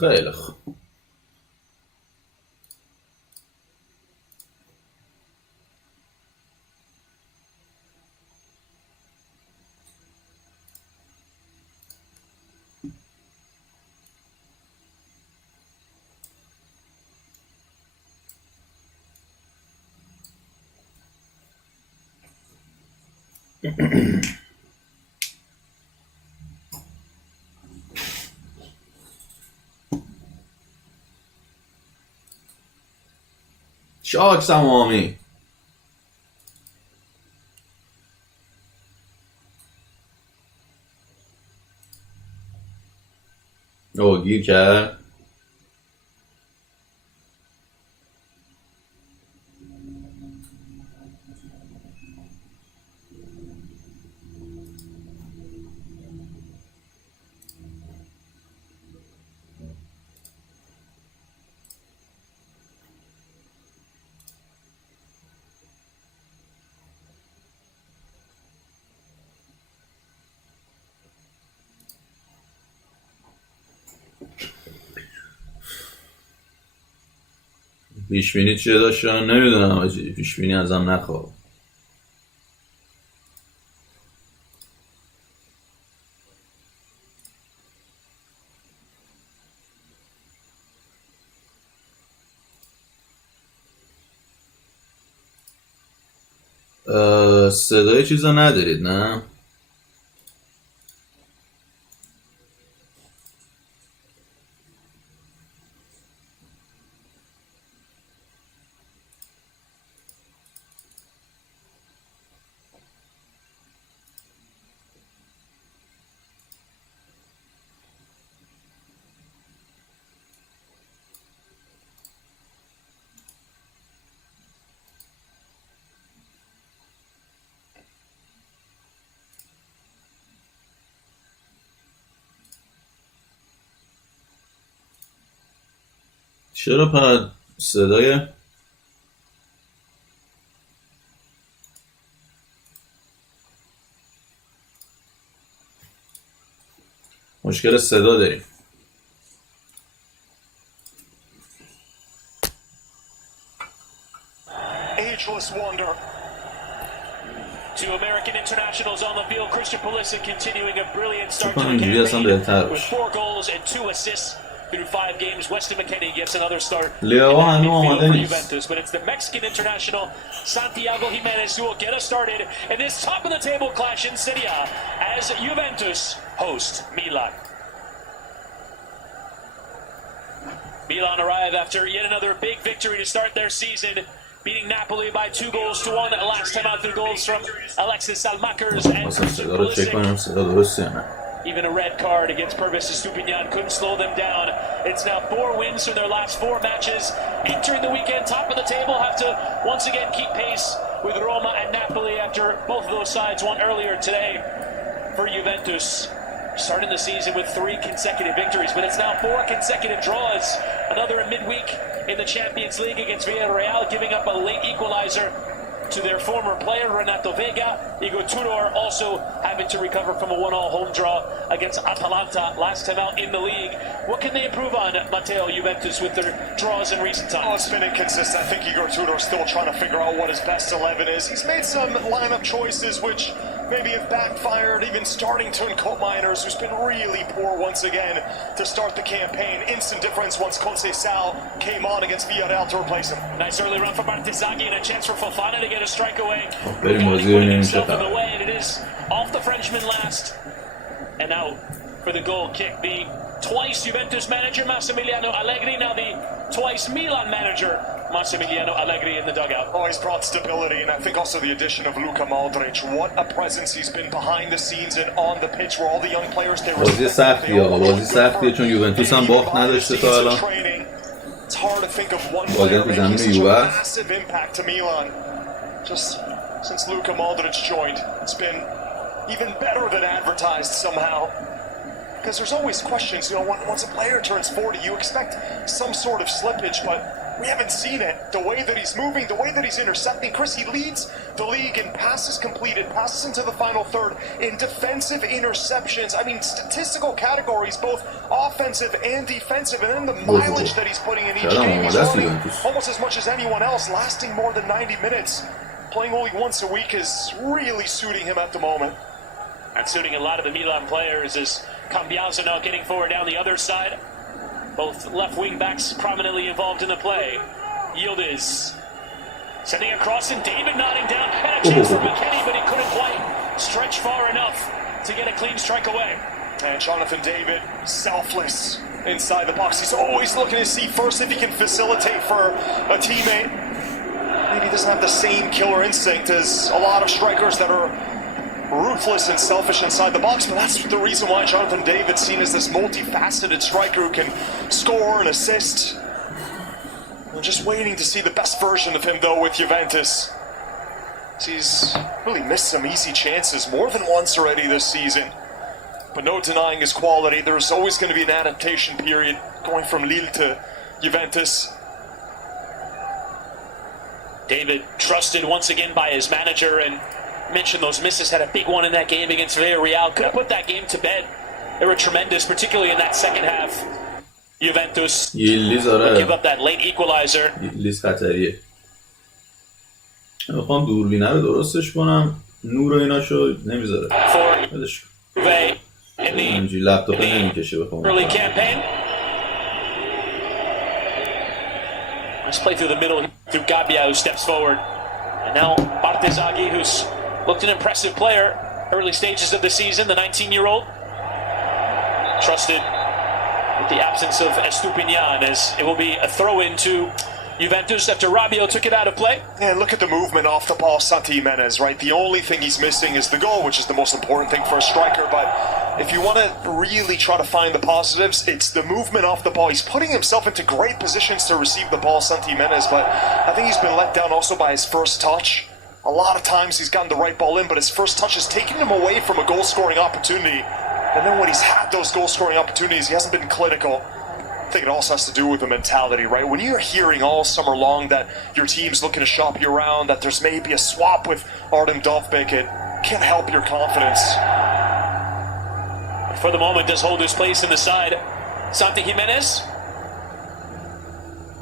خیلی خوب. شاک سمامی او گیر کرد. پیشبینی چیه داشتن؟ نمیدونم آجی، پیشبینی ازم نخواه. صدای چیزا ندارید نه؟ چرا پس صدای مشکل صدا داریم؟ Ageless wonder. Two American internationals on the field. Christian Pulisic continuing a brilliant start to the campaign with 4 goals and 2 assists through 5 games. Weston McKennie gets another start for Juventus, but it's the Mexican international Santiago Jimenez who will get us started in this top of the table clash in Serie A as Juventus host Milan. Milan arrive after yet another big victory to start their season, beating Napoli by 2 goals to 1. Last time out through goals from Alexis Salmakers and Pulisic. Even a red card against Pervis Estupiñán couldn't slow them down. It's now 4 wins from their last 4 matches. Entering the weekend top of the table, have to once again keep pace with Roma and Napoli after both of those sides won earlier today. For Juventus, starting the season with 3 consecutive victories, but it's now 4 consecutive draws. Another in midweek in the Champions League against Villarreal, giving up a late equalizer to their former player, Renato Vega. Igor Tudor also having to recover from a 1-1 home draw against Atalanta last time out in the league. What can they improve on, Matteo, Juventus, with their draws in recent times? Oh, it's been inconsistent. I think Igor Tudor is still trying to figure out what his best 11 is. He's made some lineup choices which maybe have backfired, even starting to Colt Miners, who's been really poor once again to start the campaign. Instant difference once Conceição came on against Villarreal to replace him. Nice early run for Bartezaghi and a chance for Fofana to get a strike away. himself in the way, and it is off the Frenchman last and out for the goal kick. The twice Juventus manager Massimiliano Allegri, now the twice Milan manager Massimiliano Allegri in the dugout. Oh, he's brought stability, and I think also the addition of Luka Modric. What a presence he's been behind the scenes and on the pitch, where all the young players they بازی سختیه چون یوونتوس هم باخت نداشته تا الان. It's hard to think of one player making such a massive impact to Milan. Just since Luka Modric joined, it's been even better than advertised somehow. Because there's always questions, you know, once a player turns 40, you expect some sort of slippage, but We haven't seen it. The way that he's moving, the way that he's intercepting. Chris, he leads the league in passes completed, passes into the final third, in defensive interceptions. I mean, statistical categories, both offensive and defensive, and then the mileage that he's putting in each game. He's running almost as much as anyone else, lasting more than 90 minutes. Playing only once a week is really suiting him at the moment. And suiting a lot of the Milan players is Cambiaso now getting forward down the other side. Both left wing backs prominently involved in the play. Yildiz sending across, and David nodding down, and a chance for McKennie, but he couldn't quite stretch far enough to get a clean strike away. And Jonathan David, selfless inside the box. He's always looking to see first if he can facilitate for a teammate. Maybe he doesn't have the same killer instinct as a lot of strikers that are ruthless and selfish inside the box, but that's the reason why Jonathan David's seen as this multifaceted striker who can score and assist. We're just waiting to see the best version of him, though, with Juventus. He's really missed some easy chances more than once already this season, but no denying his quality. There's always going to be an adaptation period going from Lille to Juventus. David trusted once again by his manager, and mentioned those misses, had a big one in that game against Villarreal. Could have put that game to bed. They were tremendous, particularly in that second half. Juventus would give up that late equalizer. لیز خطریه. میخوام دوربینه رو درستش کنم. نور و ایناشو نمیذاره. بدش کن. اینجوری لپتاپ نمیکشه بخوام. Early campaign. Let's play through the middle through Gabbia, who steps forward. And now Bartesaghi, who's looked an impressive player early stages of the season, the 19-year-old. Trusted with the absence of Estupinian, as it will be a throw-in to Juventus after Rabiot took it out of play. And look at the movement off the ball, Santi Jimenez, right? The only thing he's missing is the goal, which is the most important thing for a striker. But if you want to really try to find the positives, it's the movement off the ball. He's putting himself into great positions to receive the ball, Santi Jimenez, but I think he's been let down also by his first touch. A lot of times he's gotten the right ball in, but his first touch has taken him away from a goal-scoring opportunity. And then when he's had those goal-scoring opportunities, he hasn't been clinical. I think it also has to do with the mentality, right? When you're hearing all summer long that your team's looking to shop you around, that there's maybe a swap with Artem Dovbyk, it can't help your confidence. For the moment, does hold his place in the side. Santi Jimenez.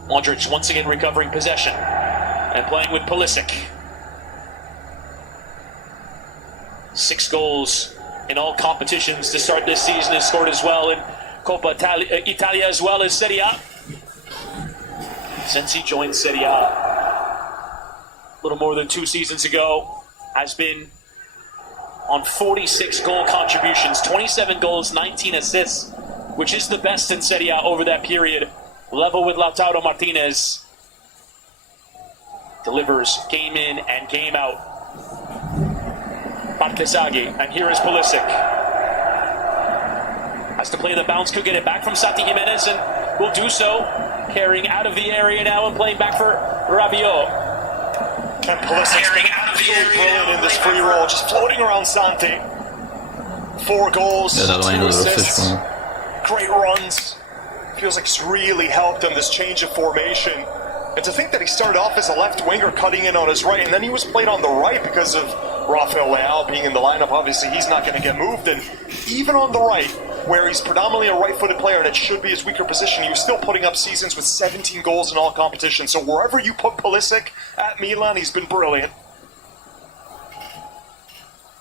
Modric once again recovering possession and playing with Pulisic. 6 goals in all competitions to start this season. Has scored as well in Coppa Italia as well as Serie A. Since he joined Serie A a little more than 2 seasons ago, has been on 46 goal contributions, 27 goals, 19 assists, which is the best in Serie A over that period. Level with Lautaro Martinez. Delivers game in and game out. Bartesaghi, and here is Pulisic. Has to play the bounce, could get it back from Santi Jimenez, and will do so. Carrying out of the area now and playing back for Rabiot. And Pulisic's been absolutely brilliant in this free roll, just floating around Santi. 4 goals, 2 assists, great runs. Feels like it's really helped him, this change of formation. And to think that he started off as a left winger cutting in on his right, and then he was played on the right because of Rafael Leao being in the lineup. Obviously, he's not going to get moved. And even on the right, where he's predominantly a right-footed player and it should be his weaker position, he was still putting up seasons with 17 goals in all competitions. So wherever you put Pulisic at Milan, he's been brilliant.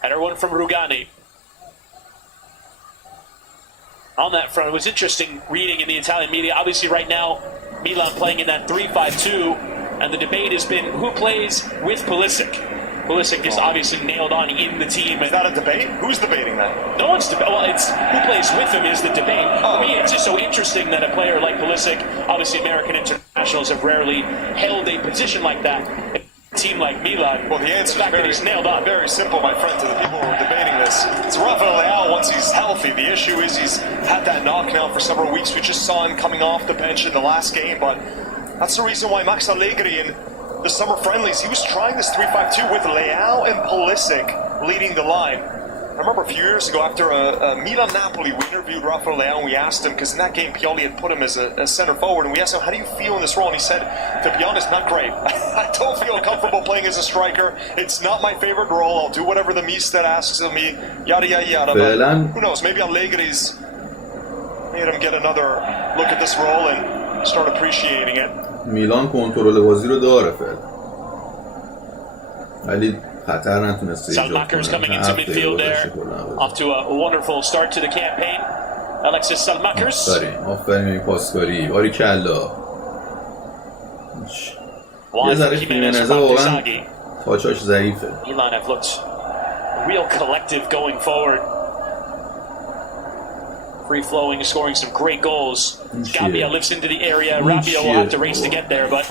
Header one from Rugani. On that front, it was interesting reading in the Italian media. Obviously, right now, Milan playing in that 3-5-2, and the debate has been who plays with Pulisic. Pulisic is obviously nailed on in the team. Is that a debate? Who's debating that? No one's debating. Well, it's who plays with him is the debate. For me, it's just so interesting that a player like Pulisic, obviously American internationals have rarely held a position like that. A team like Milan, well, the answer is he's nailed on. Very simple, my friend, to the people who are debating this. It's Rafael Leao once he's healthy. The issue is he's had that knock now for several weeks. We just saw him coming off the bench in the last game, but that's the reason why Max Allegri in the summer friendlies, he was trying this 3-5-2 with Leao and Pulisic leading the line. I remember a few years ago after a Milan-Napoli, we interviewed Rafael Leão and we asked him, because in that game Pioli had put him as a center forward, and we asked him, how do you feel in this role? And he said, to be honest, not great. I don't feel comfortable playing as a striker. It's not my favorite role. I'll do whatever the Mister asks of me, yada yada yada. But who knows, maybe Allegri's made him get another look at this role and start appreciating it. میلان کنترل بازی رو داره فعلا، ولی خطر نتونسته ایجاد کنه. coming into midfield there. Off to a wonderful start to the campaign. Alexis Salmakers. آفرین این پاسکاری، باریکلا. یه ذره خیمنزه واقعا تاچاش ضعیفه. Milan have looked real collective going forward. Free flowing, scoring some great goals. Gambia lifts into the area. Rabiot will have to race to get there, but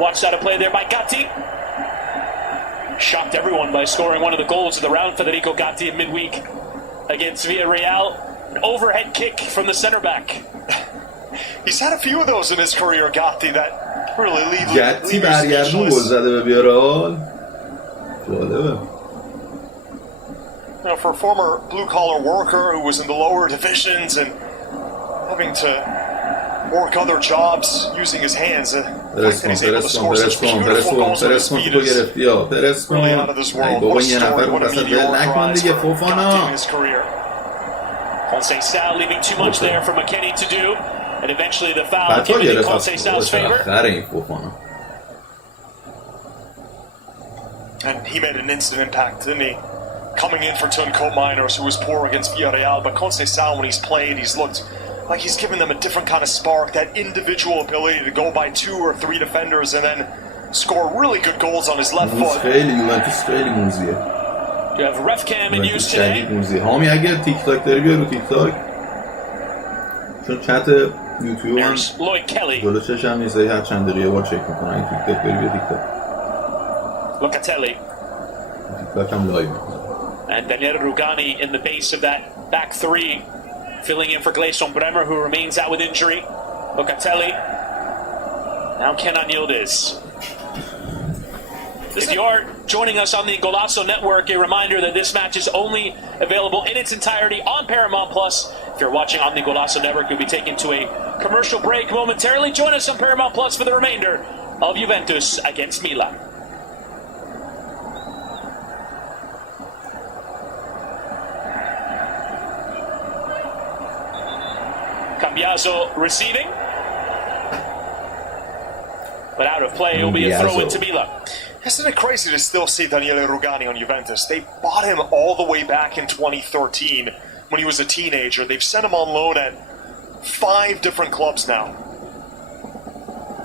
watch that play there by Gatti. Shocked everyone by scoring one of the goals of the round. Federico Gatti in midweek against Villarreal. An overhead kick from the center back. He's had a few of those in his career, Gatti, that really leave Gatti برگردون گل زده به بیارال. جالبه. You know, for a former blue-collar worker who was in the lower divisions and having to work other jobs using his hands, the fact that he's able to score such beautiful goals with his feet is really out of this world. What a story, what a meteoric rise for Gatti in his career. Conceição leaving too much there for McKennie to do, and eventually the foul came in Conceição's favor. And he made an instant impact, didn't he? Coming in for Turncoat Miners, who was poor against Villarreal, but Conceição, when he's played, he's looked like he's given them a different kind of spark, that individual ability to go by 2 or 3 defenders and then score really good goals on his left foot. You have ref cam in use today. هامی اگر تیک تاک داری بیا رو تیک تاک، چون چت یوتیوب هم جلو چشم نیست، هر چند دقیقه با چک میکنن. این تیک تاک داری بیا تیک تاک. Locatelli. تیک تاک هم لایو میکنن. And Daniel Rugani in the base of that back 3, filling in for Gleison Bremer, who remains out with injury. Locatelli. Now Kenan Yildiz. If you are joining us on the Golazo Network, a reminder that this match is only available in its entirety on Paramount+. If you're watching on the Golazo Network, you'll be taken to a commercial break momentarily. Join us on Paramount+ for the remainder of Juventus against Milan. Cambiaso receiving. But out of play, it will be a throw into Milan. Isn't it crazy to still see Daniele Rugani on Juventus? They bought him all the way back in 2013 when he was a teenager. They've sent him on loan at 5 different clubs now.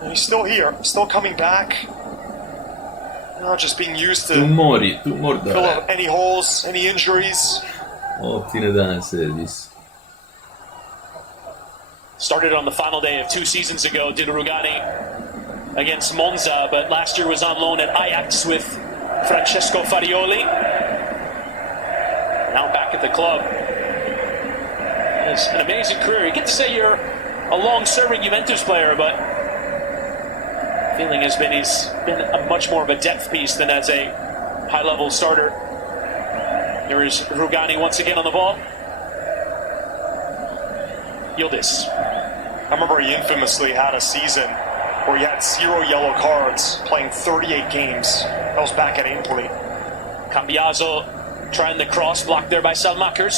And he's still here, still coming back. Not just being used to fill up any holes, any injuries. Started on the final day of 2 seasons ago, did Rugani against Monza, but last year was on loan at Ajax with Francesco Farioli. Now back at the club. It's an amazing career. You get to say you're a long-serving Juventus player, but feeling has been he's been a much more of a depth piece than as a high-level starter. Here is Rugani once again on the ball. Yildiz. I remember he infamously had a season where he had 0 yellow cards, playing 38 games. That was back at Empoli. Cambiaso trying the cross, blocked there by Salmakers.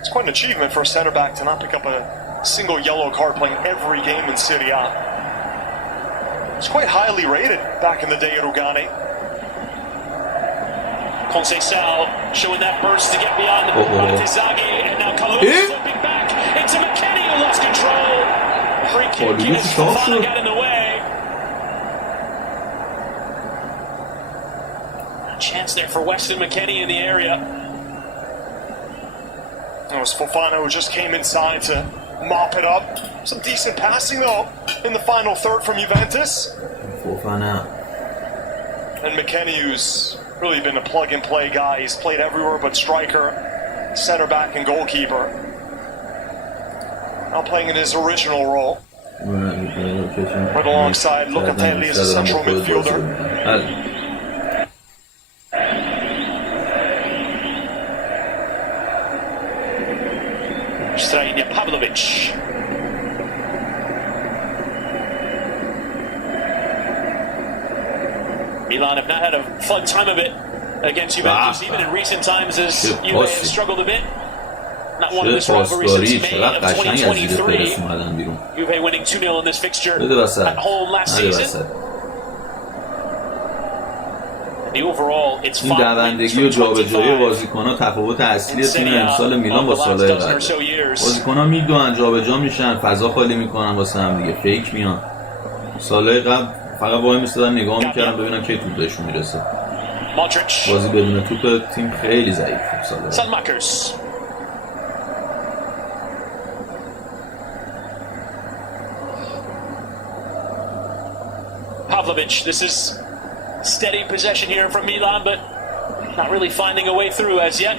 It's quite an achievement for a center back to not pick up a single yellow card playing every game in Serie A. It's quite highly rated back in the day at Rugani. Conceição showing that burst to get beyond Montezaghi, and now Kalou flipping back into McKennie, who lost control. Free kick as Fofana got in the way. A chance there for Weston McKennie in the area. It was Fofana who just came inside to mop it up. Some decent passing though in the final third from Juventus. Fofana. And McKennie, who's really been a plug-and-play guy. He's played everywhere but striker, center back, and goalkeeper. Now playing in his original role. Right alongside Locatelli as a central midfielder. Modric. Milan have not had a fun time of it against Juventus, even in recent times, as Juve have struggled a bit. Not one of this rivalry since May of 2023. Juve winning 2-0 in this fixture at home last season. The overall, it's این دوندگی و جابجایی بازیکن‌ها تفاوت اصلی تیم امسال میلان با سال‌های قبل. بازیکن‌ها میدونن جابجا میشن، فضا خالی میکنن واسه هم دیگه، فیک میان. سال‌های قبل فقط وای میستادن نگاه میکردن ببینن کی توپ بهشون میرسه. بازی بدون توپ تیم خیلی ضعیف سال‌ها. Pavlovic, this is steady possession here from Milan, but not really finding a way through as yet.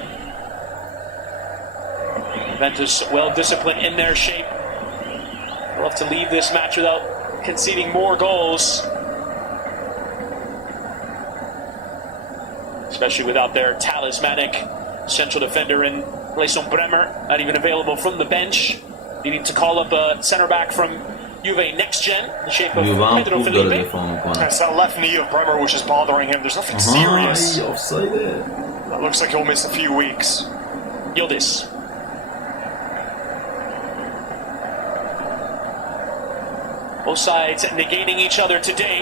Juventus well disciplined in their shape. They'll have to leave this match without conceding more goals, especially without their talismanic central defender in Leison Bremer, not even available from the bench, needing to call up a center back from Juve next gen, the shape of Pedro Felipe. It's that left knee of Bremer which is bothering him. There's nothing serious. That looks like he'll miss a few weeks. Yildiz. Both sides negating each other today.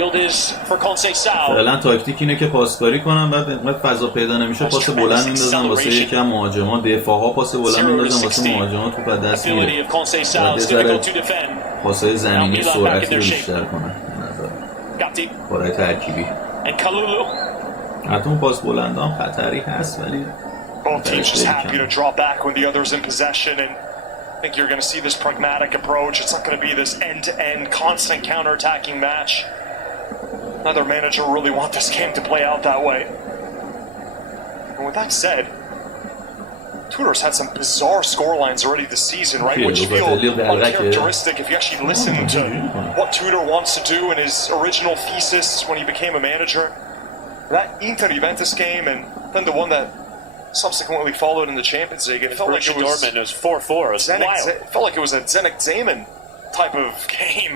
Yildiz for Conceição. فعلا تاکتیک اینه که پاسکاری کنن، بعد اینقدر فضا پیدا نمیشه پاس بلند میندازن واسه یکی از مهاجما، دفاع‌ها پاس بلند میندازن واسه مهاجما، توپ از دست میره. پاس‌های زمینی سرعتی رو بیشتر کنن به نظر. برای ترکیبی. حتی اون پاس بلند هم خطری هست ولی both teams just happy to draw back when the other's in possession, and I think you're going to see this pragmatic approach. It's not going to be this end-to-end constant counter-attacking match. Neither manager really want this game to play out that way. And with that said, Tudor's had some bizarre scorelines already this season, right? Which feel uncharacteristic if you actually listen to what Tudor wants to do in his original thesis when he became a manager. That Inter-Juventus game and then the one that subsequently followed in the Champions League, it felt like it was Dortmund. It was 4-4. It felt like it was a Zenit Zeman type of game.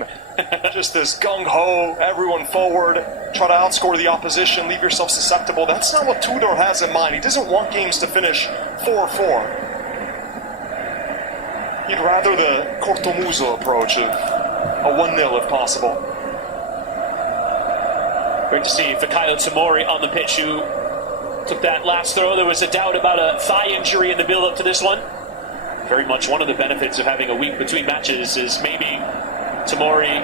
Just this gung-ho, everyone forward, try to outscore the opposition, leave yourself susceptible. That's not what Tudor has in mind. He doesn't want games to finish 4-4. He'd rather the Cortomuso approach of a 1-0 if possible. Great to see Fikayo Tomori on the pitch, who took that last throw. There was a doubt about a thigh injury in the build-up to this one. Very much one of the benefits of having a week between matches is maybe Tomori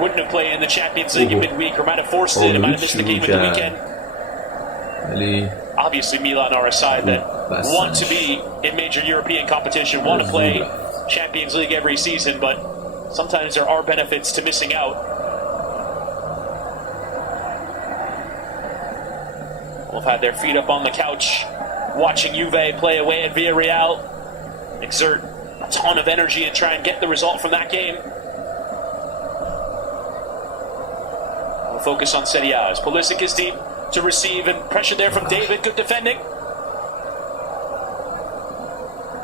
wouldn't have played in the Champions League in midweek, or might have forced it, might have missed the game at the weekend. Obviously Milan are a side that want to be in major European competition, want to play Champions League every season, but sometimes there are benefits to missing out. Have had their feet up on the couch watching Juve play away at Villarreal, exert a ton of energy and try and get the result from that game. We'll focus on Serie A as Pulisic is deep to receive, and pressure there from David. Good defending.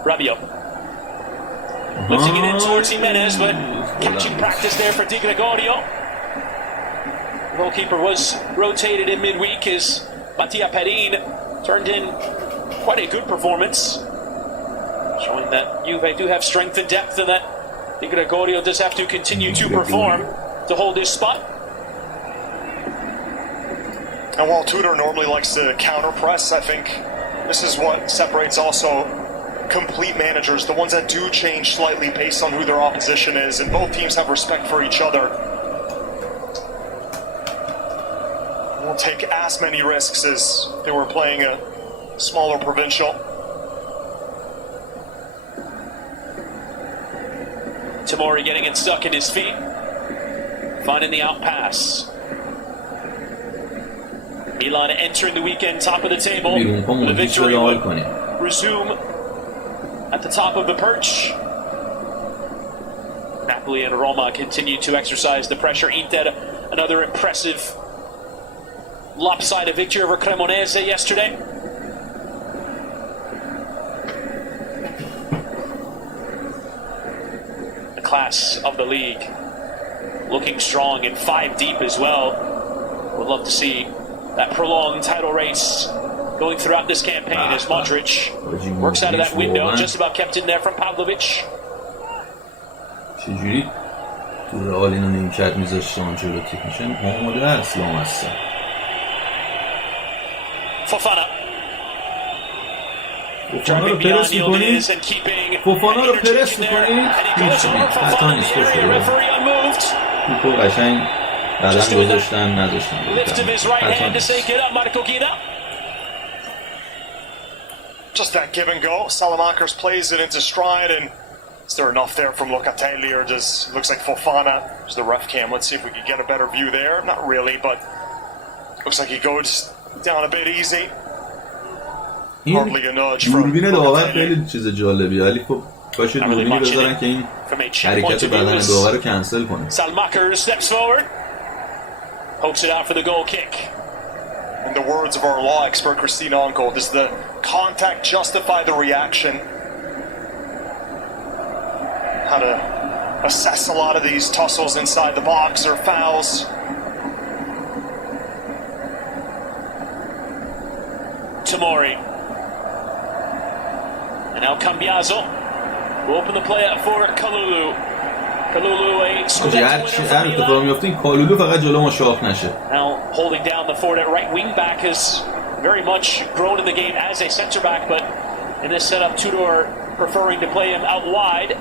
Rabiot lifting it in towards Jimenez, but catching practice there for Di Gregorio. The goalkeeper was rotated in midweek as Mattia Perin turned in quite a good performance, showing that Juve do have strength and depth, and that Di Gregorio does have to continue to perform to hold his spot. And while Tudor normally likes to counter-press, I think this is what separates also complete managers, the ones that do change slightly based on who their opposition is, and both teams have respect for each other. Won't take as many risks as they were playing a smaller provincial. Tomori getting it stuck in his feet, finding the out pass. Milan entering the weekend top of the table with a victory would resume at the top of the perch. Napoli and Roma continue to exercise the pressure. Inter, another impressive lopsided victory over Cremonese yesterday. class of the league. Looking strong and 5 deep as well. Would love to see that prolonged title race going throughout this campaign as Modric works out of that window, just about kept in there from Pavlovic. چجوری تو رئال اینو نیمکت میذاشته آنچلوتی میشن آماده است لامصب. Fofana. فوفانا رو پرس میکنید فوفانا رو پرس میکنید هیچی خطا نیست توپو قشنگ بدن گذاشتن نذاشتن خطا نیست. Just that give and go. Salamakers plays it into stride, and is there enough there from Locatelli, or does looks like Fofana? There's the ref cam. Let's see if we can get a better view there. Not really, but looks like he goes down a bit easy. Hardly a nudge from دوربین داور خیلی چیز جالبیه ولی خب باشه دوربینی بذارن که این حرکت بدن داور رو کنسل کنه. Salmakers steps forward. Pokes it out for the goal kick. In the words of our law expert Christine Onko, does the contact justify the reaction? How to assess a lot of these tussles inside the box or fouls. Tamori. And now Cambiaso will open the play out for Kalulu. Kalulu a کالولو فقط جلو ما شاخ نشه. Now holding down the forward at right wing back has very much grown in the game as a center back, but in this setup Tudor preferring to play him out wide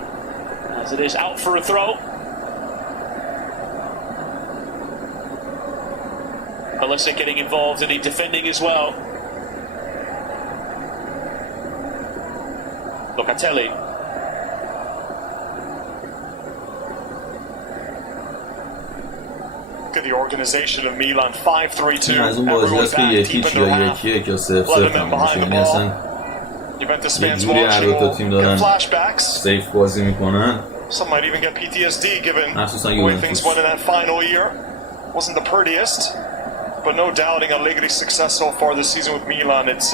as it is out for a throw. Pulisic getting involved in the defending as well. Locatelli. Look at the organization of Milan, 5-3-2. از اون بازی هست که یکیچ یا یکیه که 0-0 هم میشه یعنی اصلا یه جوری هر دو تا تیم دارن سیف بازی میکنن. Some might even get PTSD given the way things went in that final year. Wasn't the prettiest, but no doubting Allegri's success so far this season with Milan. It's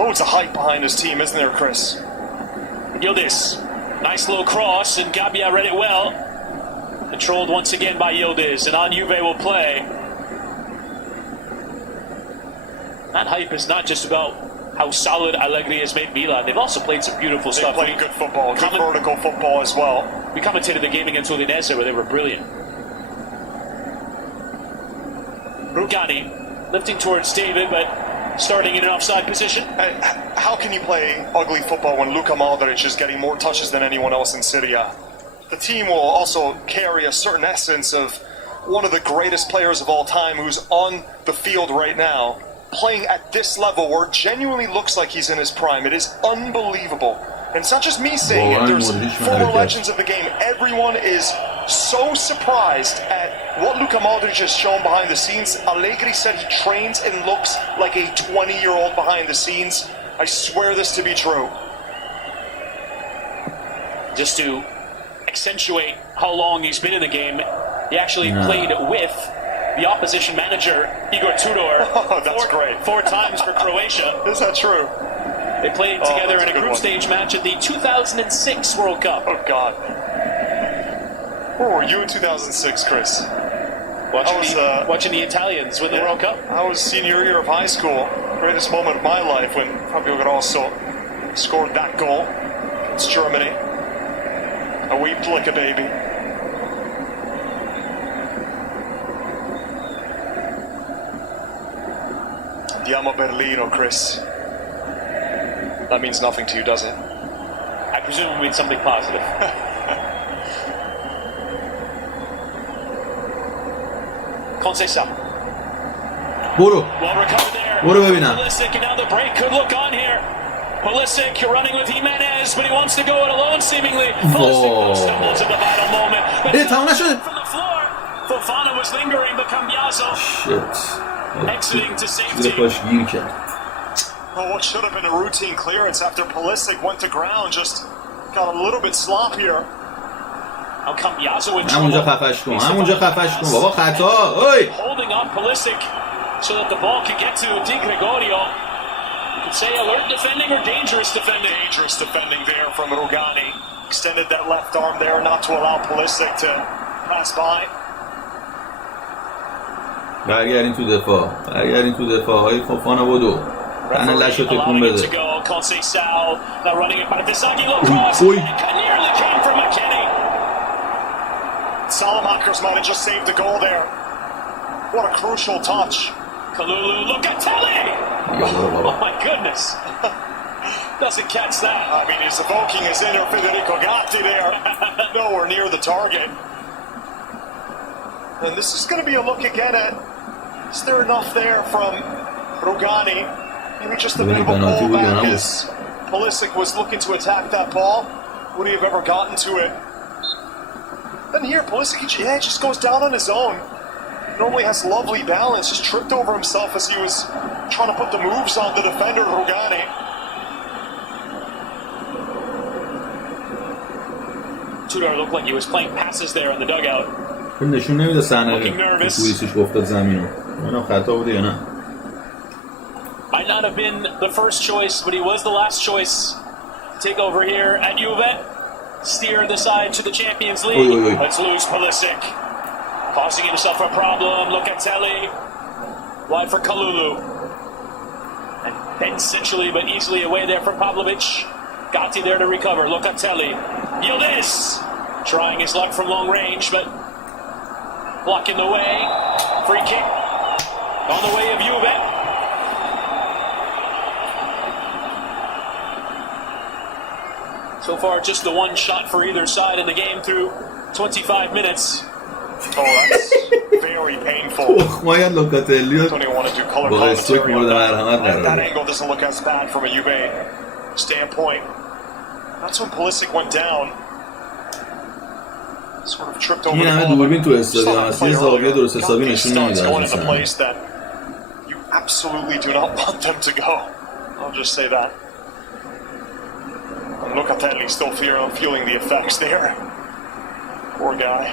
loads of hype behind his team, isn't there, Chris? Yildiz, nice low cross, and Gabbia read it well. Controlled once again by Yildiz, and on Juve will play. That hype is not just about how solid Allegri has made Milan. They've also played some beautiful stuff. They played good football, good vertical football as well. We commentated the game against Udinese where they were brilliant. Rugani lifting towards David, but starting in an offside position. How can you play ugly football when Luka Modric is getting more touches than anyone else in Serie A? The team will also carry a certain essence of one of the greatest players of all time who's on the field right now, playing at this level where it genuinely looks like he's in his prime. It is unbelievable. And it's not just me saying it, there's former legends of the game. Everyone is so surprised at what Luka Modric has shown behind the scenes. Allegri said he trains and looks like a 20-year-old behind the scenes. I swear this to be true. Just to accentuate how long he's been in the game, he actually played with the opposition manager, Igor Tudor, oh, that's great. 4 times for Croatia. Is that true? They played together in a group stage match at the 2006 World Cup. Oh, God. Where were you in 2006, Chris? Watching the Italians win the World Cup. I was senior year of high school. Greatest moment of my life when Fabio Grosso scored that goal against Germany. I wept like a baby. Andiamo Berlino, Chris. That means nothing to you, does it? I presume it means something positive. Conceição. برو Well recovered there. برو ببینم. Pulisic, and now the break could look on here. Pulisic running with Jimenez, but he wants to go it alone seemingly. Pulisic stumbles at the vital moment. تمام نشد. From the floor. Fofana was lingering, but Cambiaso exiting to safety. گیر کرد. Well, what should have been a routine clearance after Pulisic went to ground just got a little bit sloppier. Now Cambiaso in همونجا خفش کن. همونجا خفش کن. بابا خطا. اوی. Holding on Pulisic so that the ball could get to Di Gregorio. You could say alert defending or dangerous defending. Dangerous defending there from Rugani. extended that left arm there not to allow Pulisic to pass by. برگردین تو دفاع های فوفانا بدو تنه لش رو تکون بده. Salamakers might have just saved the goal there. What a crucial touch. Kalulu, Locatelli! Oh my goodness. Doesn't catch that. I mean, he's evoking his inner Federico Gatti there. Nowhere near the target. And this is going to be a look again at, is there enough there from Rugani? Maybe just a bit of a pull back as Pulisic was looking to attack that ball. Would he have ever gotten to it? Then here, Pulisic, just goes down on his own. Normally has lovely balance, just tripped over himself as he was trying to put the moves on the defender, Rugani. Tudor looked like he was playing passes there in the dugout. نشون نمیده صحنه پولیسیش افتاد زمین. اونم خطا بوده یا نه؟ Might not have been the first choice, but he was the last choice to take over here at Juve. Steer the side to the Champions League. Let's lose Pulisic. Causing himself a problem. Locatelli. Wide for Kalulu. And then centrally but easily away there from Pavlovic. Gatti there to recover. Locatelli. Yildiz. Trying his luck from long range, but blocking the way. Free kick. On the way of Juve. So far, just the one shot for either side in the game through 25 minutes. Oh, that's very painful. I don't even want to do color commentary on that. That angle doesn't look as bad from a Juve standpoint. That's when Pulisic went down. Sort of tripped over the ball. Going in a place that you absolutely do not want them to go. I'll just say that. And Locatelli still feeling the effects there. Poor guy.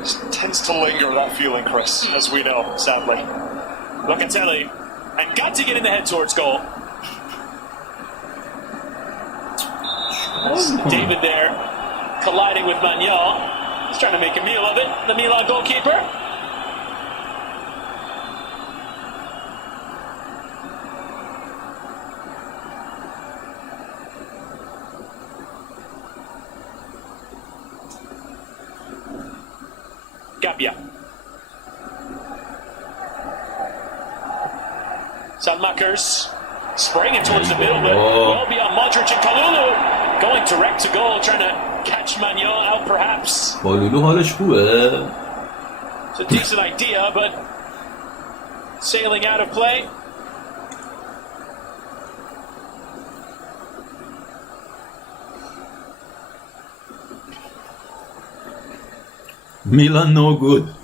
Just tends to linger, that feeling, Chris, as we know, sadly. Locatelli, and got to get in the head towards goal. David there, colliding with Manuel. He's trying to make a meal of it. The Milan goalkeeper. Gabbia. Salmakers spraying it towards the middle, but well beyond Modric and Kalulu. Going direct to goal, trying to catch Manuel out perhaps. It's a decent idea, but sailing out of play. Milan no good.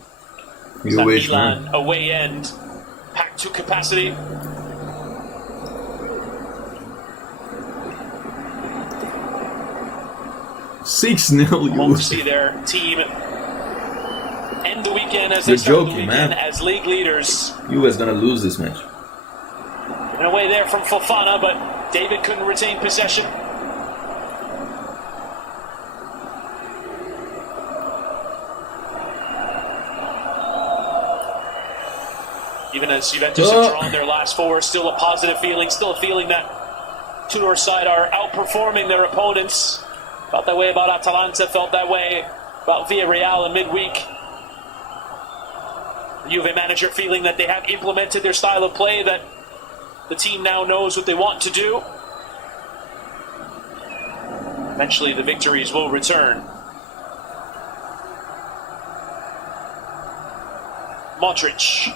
You wish, Milan man. Away end, packed to capacity. 6-0. Hope to see their team end the weekend as they start the weekend as league leaders. Juve is gonna lose this match. And away there from Fofana, but David couldn't retain possession. Even as Juventus have drawn their last four, still a positive feeling, still a feeling that Tudor's side are outperforming their opponents. Felt that way about Atalanta, felt that way about Villarreal in midweek. The Juve manager feeling that they have implemented their style of play, that the team now knows what they want to do. Eventually the victories will return. Modric.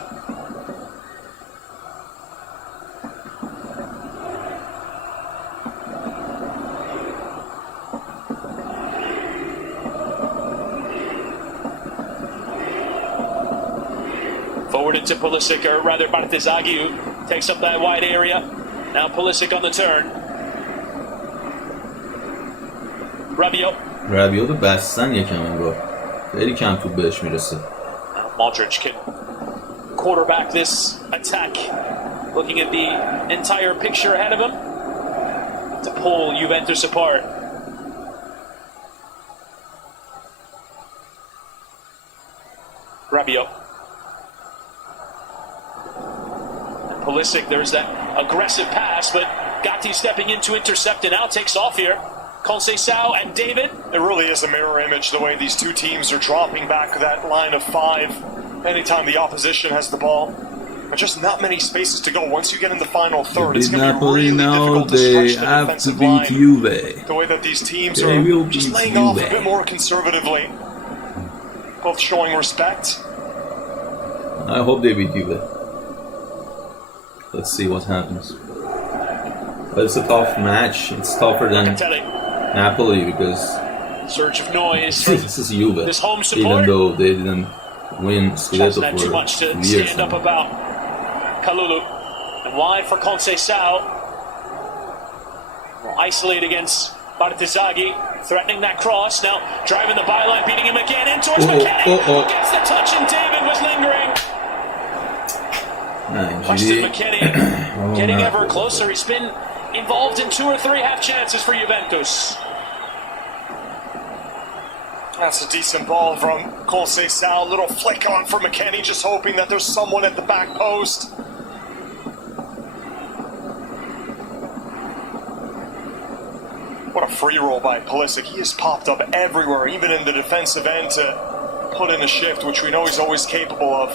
Forward into Pulisic, or rather Bartesaghi, who takes up that wide area. Now Pulisic on the turn. Rabiot بستن یکم انگار خیلی کم توپ بهش میرسه. Modric can quarterback this attack, looking at the entire picture ahead of him. to pull Juventus apart. Rabiot. And Pulisic, there's that aggressive pass, but Gatti stepping in to intercept and now takes off here. Conceição and David. It really is a mirror image the way these two teams are dropping back that line of 5 anytime the opposition has the ball. But just not many spaces to go. Once you get in the final third, it's going to be really difficult to stretch the defensive line. Juve. The way that these teams are just laying off a bit more conservatively. Both showing respect. I hope they beat Juve. Let's see what happens. But it's a tough match. It's tougher than Napoli because surge of noise. This is Juve. This home support. Even though they didn't win Scudetto for too much to years stand up about. Kalulu and wide for Conceição. Well, isolate against Bartesaghi, threatening that cross. Now driving the byline, beating him again in towards McKennie. Gets the touch and David was lingering. Weston McKennie getting ever closer. He's been involved in 2 or 3 half chances for Juventus. That's a decent ball from Conceição. Little flick on for McKennie, just hoping that there's someone at the back post. What a free roll by Pulisic. He has popped up everywhere, even in the defensive end, to put in a shift, which we know he's always capable of.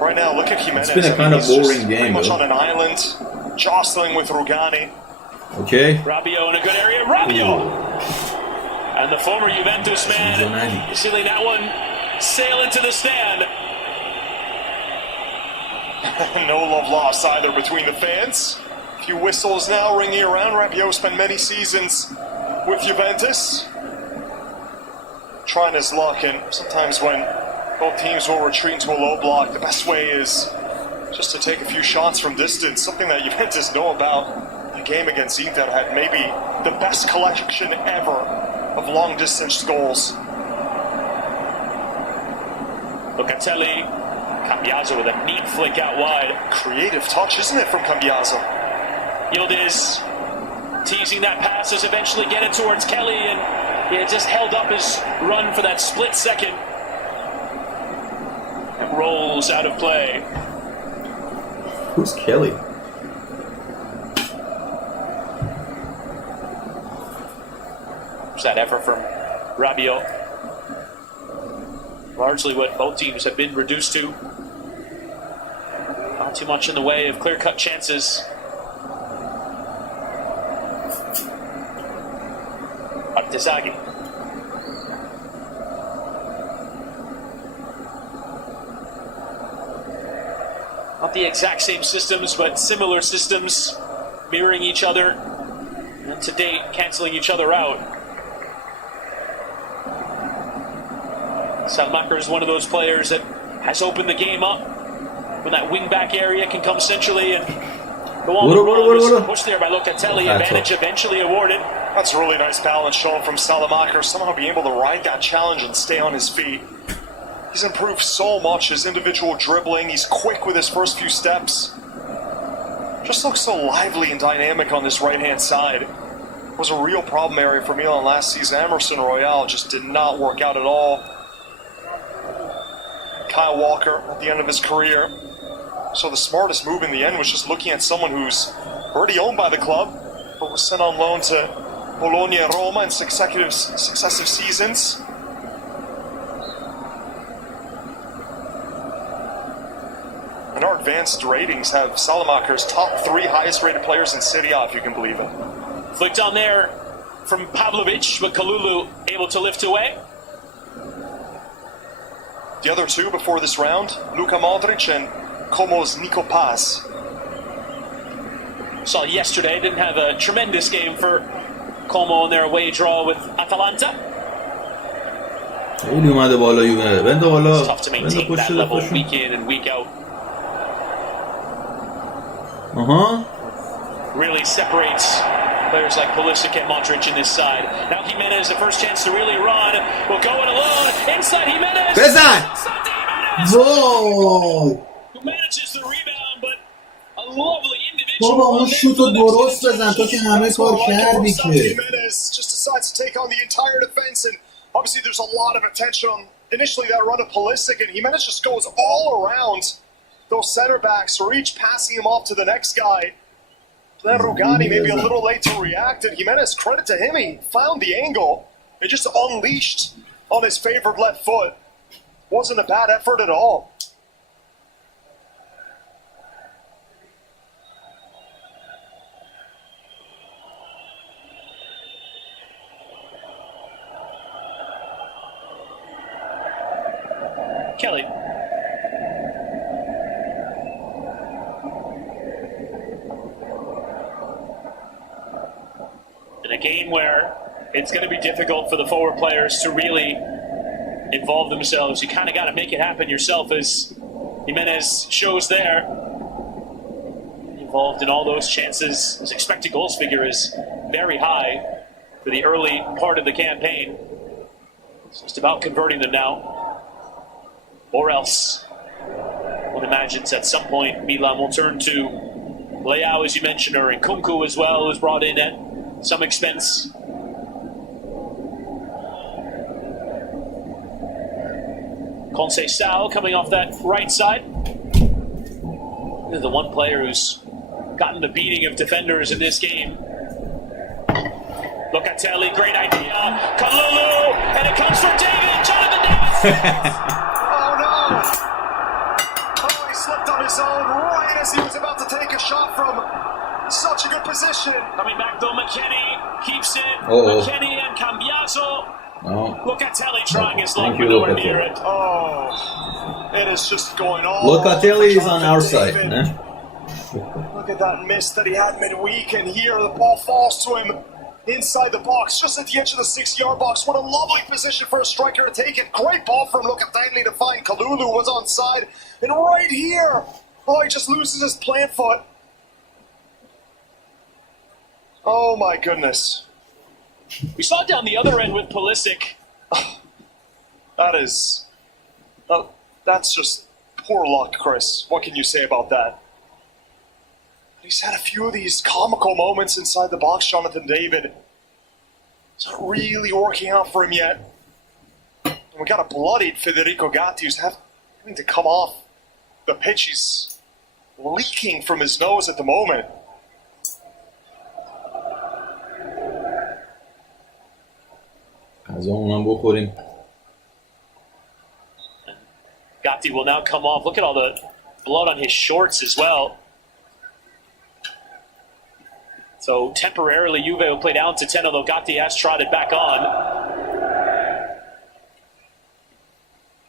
Right now, look at Jimenez. It's been a kind of boring game, pretty much on an island, jostling with Rugani. Okay. Rabiot in a good area. Rabiot! And the former Juventus man, sealing that one, sail into the stand. No love lost either between the fans. A few whistles now ringing around. Rabiot spent many seasons with Juventus, trying his luck, and sometimes when both teams will retreat into a low block, the best way is just to take a few shots from distance, something that Juventus know about. The game against Inter had maybe the best collection ever of long-distance goals. Locatelli, Cambiaso with a neat flick out wide. Creative touch, isn't it, from Cambiaso? Yildiz teasing that pass as eventually get it towards Kelly, and he had just held up his run for that split second. It rolls out of play. Who's Kelly? There's that effort from Rabiot. Largely what both teams have been reduced to. Not too much in the way of clear-cut chances. Bartesaghi. Not the exact same systems, but similar systems, mirroring each other, and to date, canceling each other out. Salmaker is one of those players that has opened the game up when that wing-back area can come centrally and go on the run. Pushed there by Locatelli, advantage eventually awarded. That's a really nice balance shown from Salamaker, somehow being able to ride that challenge and stay on his feet. He's improved so much, his individual dribbling, he's quick with his first few steps. Just looks so lively and dynamic on this right-hand side. It was a real problem area for Milan last season. Emerson Royale just did not work out at all. Kyle Walker at the end of his career. So the smartest move in the end was just looking at someone who's already owned by the club, but was sent on loan to Bologna and Roma in successive seasons. And our advanced ratings have Salamaker's top 3 highest rated players in Serie A, if you can believe it. Flicked on there from Pavlovic, but Kalulu able to lift away. The other 2 before this round, Luka Modric and Como's Nico Paz. Saw yesterday, didn't have a tremendous game for Como in their away draw with Atalanta. It's tough to maintain that level week in and week out. Really separates players like Pulisic and Modric in this side. Now Jimenez, the first chance to really run, will go it alone. Inside Jimenez! Whoa! Who manages the rebound, but a بابا اون شوتو درست بزن تو که همه کار کردی که. Jimenez just decides to take on the entire defense, and obviously there's a lot of attention on initially that run of Pulisic, and Jimenez just goes all around those center backs, Reach passing him off to the next guy. Then Rugani maybe a little late to react, and Jimenez, credit to him, he found the angle. It just unleashed on his favored left foot. Wasn't a bad effort at all. Kelly. In a game where it's going to be difficult for the forward players to really involve themselves, you kind of got to make it happen yourself, as Jimenez shows there. Involved in all those chances. His expected goals figure is very high for the early part of the campaign. It's just about converting them now. Or else, one imagines at some point Milan will turn to Leao, as you mentioned, or Nkunku as well, who's brought in at some expense. Conceição coming off that right side. The one player who's gotten the beating of defenders in this game. Locatelli, great idea. Kalulu, and it comes from David. Jonathan David. He slipped on his own right as he was about to take a shot from such a good position. Coming back though, McKennie keeps it. McKennie and Cambiaso. Locatelli trying his luck, but nowhere near it. Oh, it is just going on. Locatelli is on our side. Look at that miss that he had midweek, and here the ball falls to him inside the box, just at the edge of the 6-yard box. What a lovely position for a striker to take it. Great ball from Locatelli to find Kalulu, was onside. And right here, he just loses his plant foot. Oh my goodness. We saw it down the other end with Pulisic. That's just poor luck, Chris. What can you say about that? He's had a few of these comical moments inside the box, Jonathan David. It's not really working out for him yet. And we got a bloodied Federico Gatti who's having to come off the pitch. He's leaking from his nose at the moment. Gatti will now come off. Look at all the blood on his shorts as well. So temporarily, Juve will play down to 10, although Gatti has trotted back on.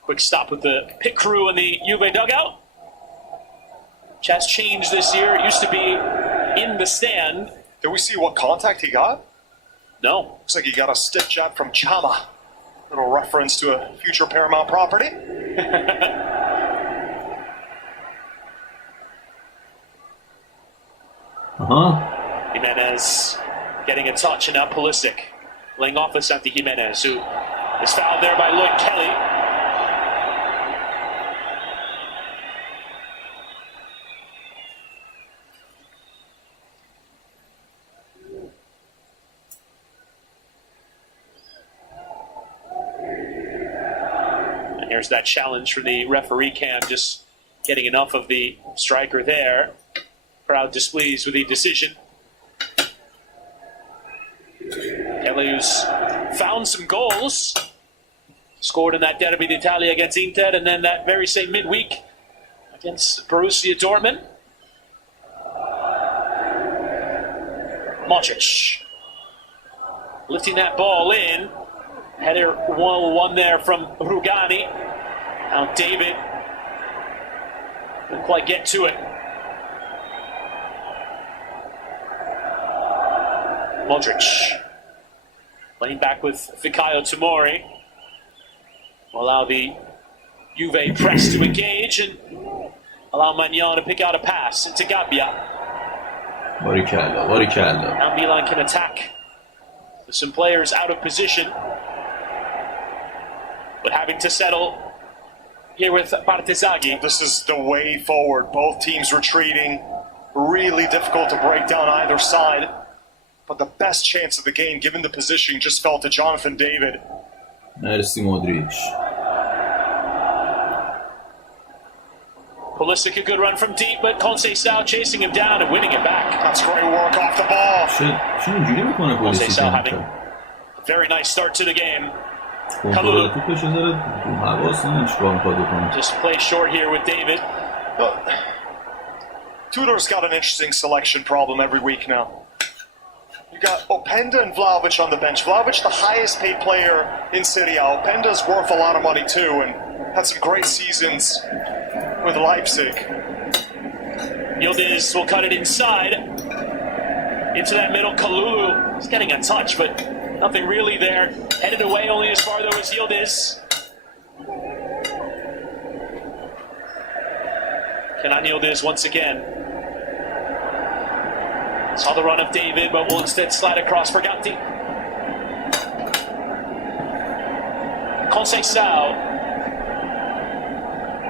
Quick stop with the pit crew in the Juve dugout. Which has changed this year. It used to be in the stand. Did we see what contact he got? No. Looks like he got a stick jab from Chama. Little reference to a future Paramount property. Jimenez getting a touch, and now Pulisic laying off with Santi Jimenez, who is fouled there by Lloyd Kelly. And here's that challenge from the referee cam, just getting enough of the striker there. Crowd displeased with the decision. Kelly, who's found some goals, scored in that Derby d'Italia against Inter, and then that very same midweek against Borussia Dortmund. Modric lifting that ball in. Header 1-1 there from Rugani. Now David didn't quite get to it. Modric playing back with Fikayo Tomori. Will allow the Juve press to engage and allow Magnan to pick out a pass into Gabbia. Now Milan can attack with some players out of position, but having to settle here with Partezaghi. This is the way forward. Both teams retreating. really difficult to break down either side. But the best chance of the game, given the position, just fell to Jonathan David. مرسی مودریچ. Pulisic, a good run from deep, but Conceição chasing him down and winning it back. That's great work off the ball. چه اینجوری میکنه پلیسی Conceição having a very nice start to the game. کنترل توپش رو داره تو حواس نمیشه چیکار میخواد بکنه. Just play short here with David. Tudor's got an interesting selection problem every week now. You got Openda and Vlahovic on the bench. Vlahovic, the highest paid player in Serie A. Openda's worth a lot of money too and had some great seasons with Leipzig. Yildiz will cut it inside. Into that middle, Kalulu is getting a touch, but nothing really there. Headed away only as far though as Yildiz. Kenan Yildiz once again. Saw the run of David, but will instead slide across for Gatti. Conceição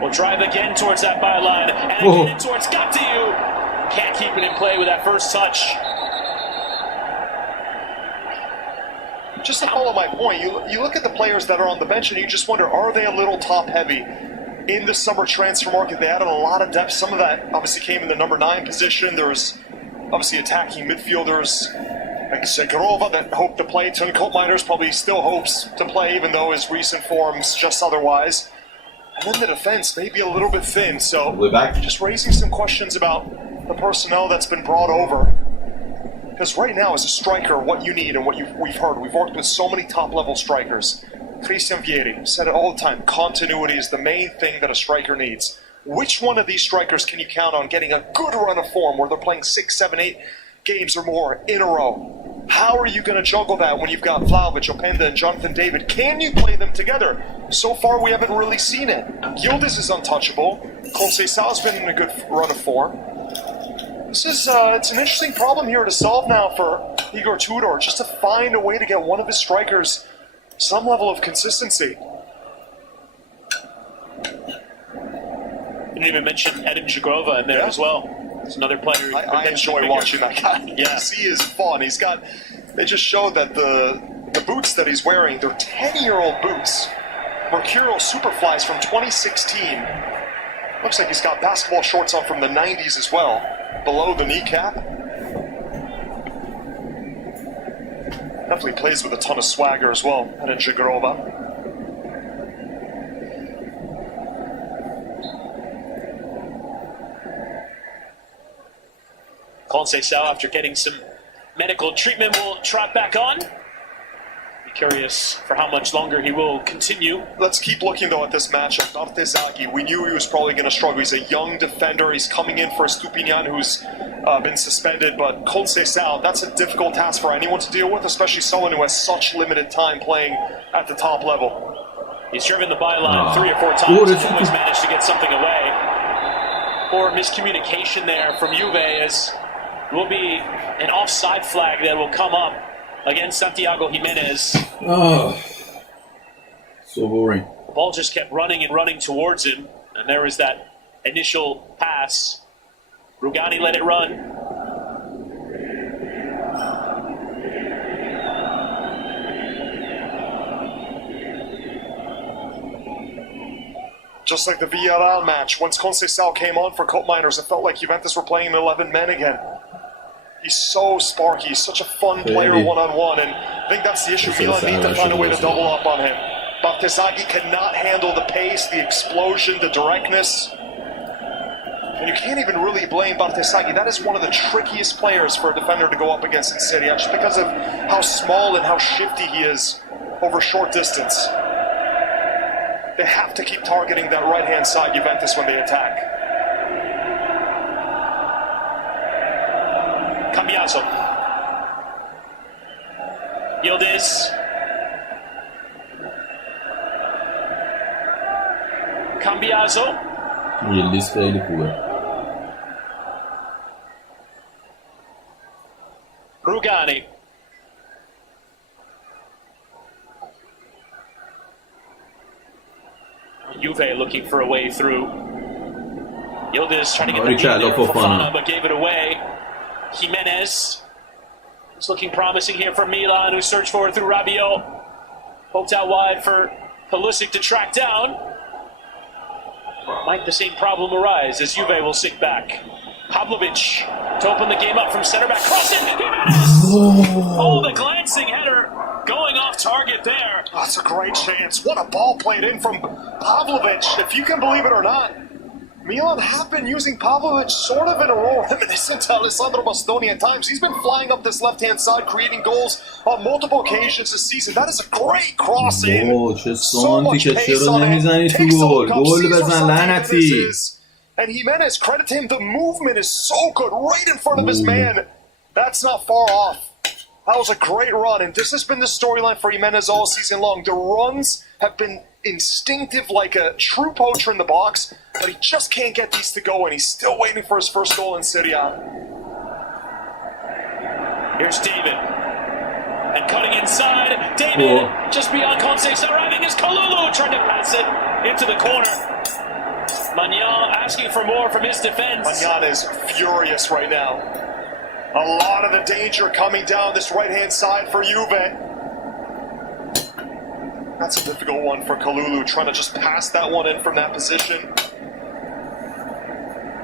will drive again towards that byline, and again towards Gatti, who can't keep it in play with that first touch. Just to follow my point, you look at the players that are on the bench and you just wonder, are they a little top-heavy? In the summer transfer market, they added a lot of depth. Some of that obviously came in the number 9 position. There was obviously attacking midfielders like Segarova that hoped to play. Tony Koopmeiners probably still hopes to play, even though his recent form's just otherwise. And then the defense may be a little bit thin, so just raising some questions about the personnel that's been brought over. Because right now, as a striker, what you need and what we've heard, we've worked with so many top-level strikers. Christian Vieri said it all the time, continuity is the main thing that a striker needs. Which one of these strikers can you count on getting a good run of form where they're playing 6, 7, 8 games or more in a row? How are you going to juggle that when you've got Vlahovic, Openda, and Jonathan David? Can you play them together? So far, we haven't really seen it. Yildiz is untouchable. Conceição's been in a good run of form. It's an interesting problem here to solve now for Igor Tudor, just to find a way to get one of his strikers some level of consistency. Didn't even mention Edin Zhigrova in there as well. It's another player. I enjoy watching that guy. Yeah. He is fun. They just showed that the boots that he's wearing, they're 10-year-old boots. Mercurial Superflies from 2016. Looks like he's got basketball shorts on from the 90s as well, below the kneecap. Definitely plays with a ton of swagger as well, Edin Zhigrova. Conceição, after getting some medical treatment, will trot back on. Be curious for how much longer he will continue. Let's keep looking though at this matchup. Bartesaghi, we knew he was probably going to struggle. He's a young defender. He's coming in for Stupinian, who's been suspended. But Conceição, that's a difficult task for anyone to deal with, especially someone who has such limited time playing at the top level. He's driven the byline 3 or 4 times and always managed to get something away. Or miscommunication there from Juve, as will be an offside flag that will come up against Santiago Jimenez. Oh, so boring. The ball just kept running and running towards him, and there was that initial pass. Rugani let it run. Just like the Villarreal match, once Conceição came on for Koopmeiners, it felt like Juventus were playing 11 men again. He's so sparky, he's such a fun player one-on-one, and I think that's the issue. Milan need to find a way to double up on him. Bartesaghi cannot handle the pace, the explosion, the directness. And you can't even really blame Bartesaghi. That is one of the trickiest players for a defender to go up against in Serie A, just because of how small and how shifty he is over short distance. They have to keep targeting that right-hand side, Juventus, when they attack. Cambiaso. Yildiz. Cambiaso. Yildiz خیلی خوبه. Rugani. Juve looking for a way through. Yildiz trying to get the lead there for Fofana, but gave it away. Jimenez is looking promising here for Milan, who searched for it through Rabiot. Poked out wide for Pulisic to track down. Might the same problem arise as Juve will sink back. Pavlovic to open the game up from center back. Cross it! Jimenez! Oh, the glancing header going off target there. Oh, that's a great chance. What a ball played in from Pavlovic. If you can believe it or not, Milan have been using Pavlovic sort of in a role reminiscent to Alessandro Bastoni at times. He's been flying up this left-hand side, creating goals on multiple occasions this season. That is a great cross in. So much pace on it. Takes the hook up, sees how something this is. And Jimenez, credit to him, the movement is so good, right in front of his man. That's not far off. That was a great run, and this has been the storyline for Jimenez all season long. The runs have been instinctive like a true poacher in the box, but he just can't get these to go, and he's still waiting for his first goal in Serie A. Here's David. And cutting inside, David just beyond Conce's arriving is Kalulu, trying to pass it into the corner. Magnan asking for more from his defense. Magnan is furious right now. A lot of the danger coming down this right-hand side for Juve. That's a difficult one for Kalulu, trying to just pass that one in from that position.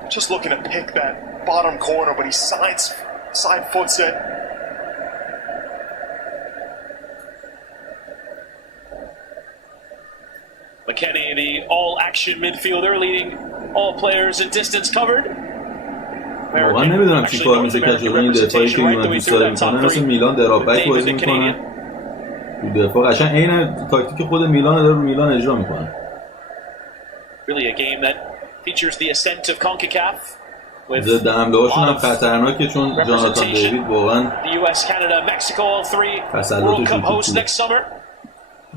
Just looking to pick that bottom corner, but he side foots it. McKennie, the all-action midfielder, leading all players in distance covered. واقعا نمیدونم چی کار میشه که جلوی این دفاعی که یونایتد داره میکنه مثل میلان دراب بک بازی میکنه تو دفاع قشنگ عین تاکتیک خود میلان داره رو میلان اجرا میکنه. Really a game that features the ascent of CONCACAF. ضد حمله هاشون هم خطرناکه چون جاناتان دیوید واقعا تسلطش رو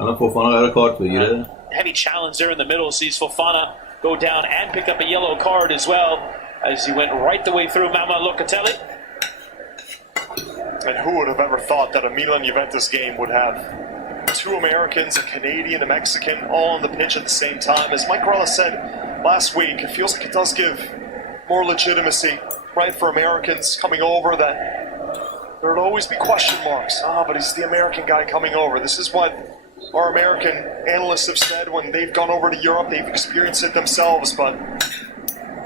الان فوفانا قرار کارت بگیره. Heavy challenge there in the middle sees Fofana go down and pick up a yellow card as well as he went right the way through Mama Locatelli. And who would have ever thought that a Milan-Juventus game would have two Americans, a Canadian, a Mexican, all on the pitch at the same time? As Mike Rella said last week, it feels like it does give more legitimacy, right, for Americans coming over, that there would always be question marks. But he's the American guy coming over. This is what our American analysts have said when they've gone over to Europe. They've experienced it themselves, but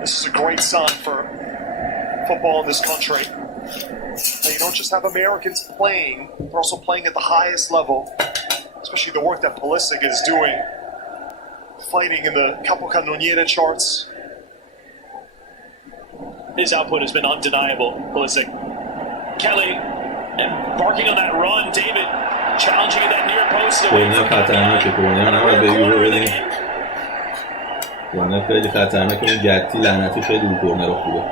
this is a great sign for football in this country. And you don't just have Americans playing, they're also playing at the highest level, especially the work that Pulisic is doing, fighting in the Capocannoniere charts. His output has been undeniable, Pulisic. Kelly embarking on that run, David challenging at that near post away from خطرناکه کورنر خیلی خطرناکه اون گتی لعنتی خیلی رو کورنر خوبه.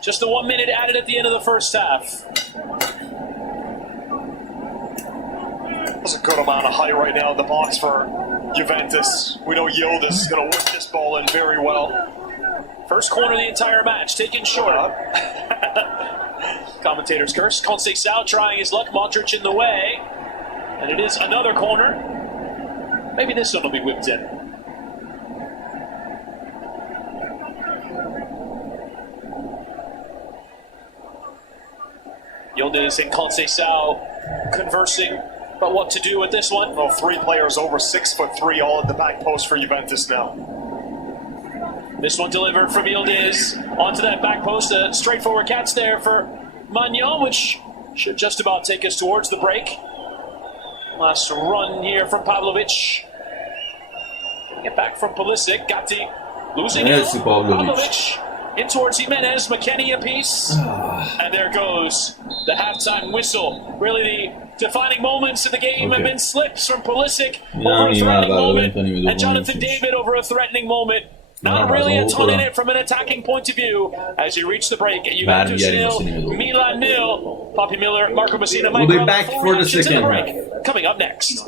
Just the 1 minute added at the end of the first half. There's a good amount of height right now in the box for Juventus. We know Yildiz is going to whip this ball in very well. First corner of the entire match, taken short. Commentators curse. Conceição trying his luck. Modric in the way. And it is another corner. Maybe this one will be whipped in. Yildiz and Conceição conversing about what to do with this one. Well, three players over 6'3", all at the back post for Juventus now. This one delivered from Yildiz onto that back post. A straightforward catch there for Magnan, which should just about take us towards the break. Last run here from Pavlovic. Getting it back from Pulisic. Gatti losing it. Pavlovic in towards Jimenez. McKennie a piece. And there goes the halftime whistle. Really the defining moments of the game have been slips from Pulisic over a threatening moment and Jonathan David over a threatening moment. Not really a ton in it from an attacking point of view as you reach the break. Juventus 0, Milan 0. Poppy Miller, Marco Messina, Mike We'll be back for the second break. Coming up next.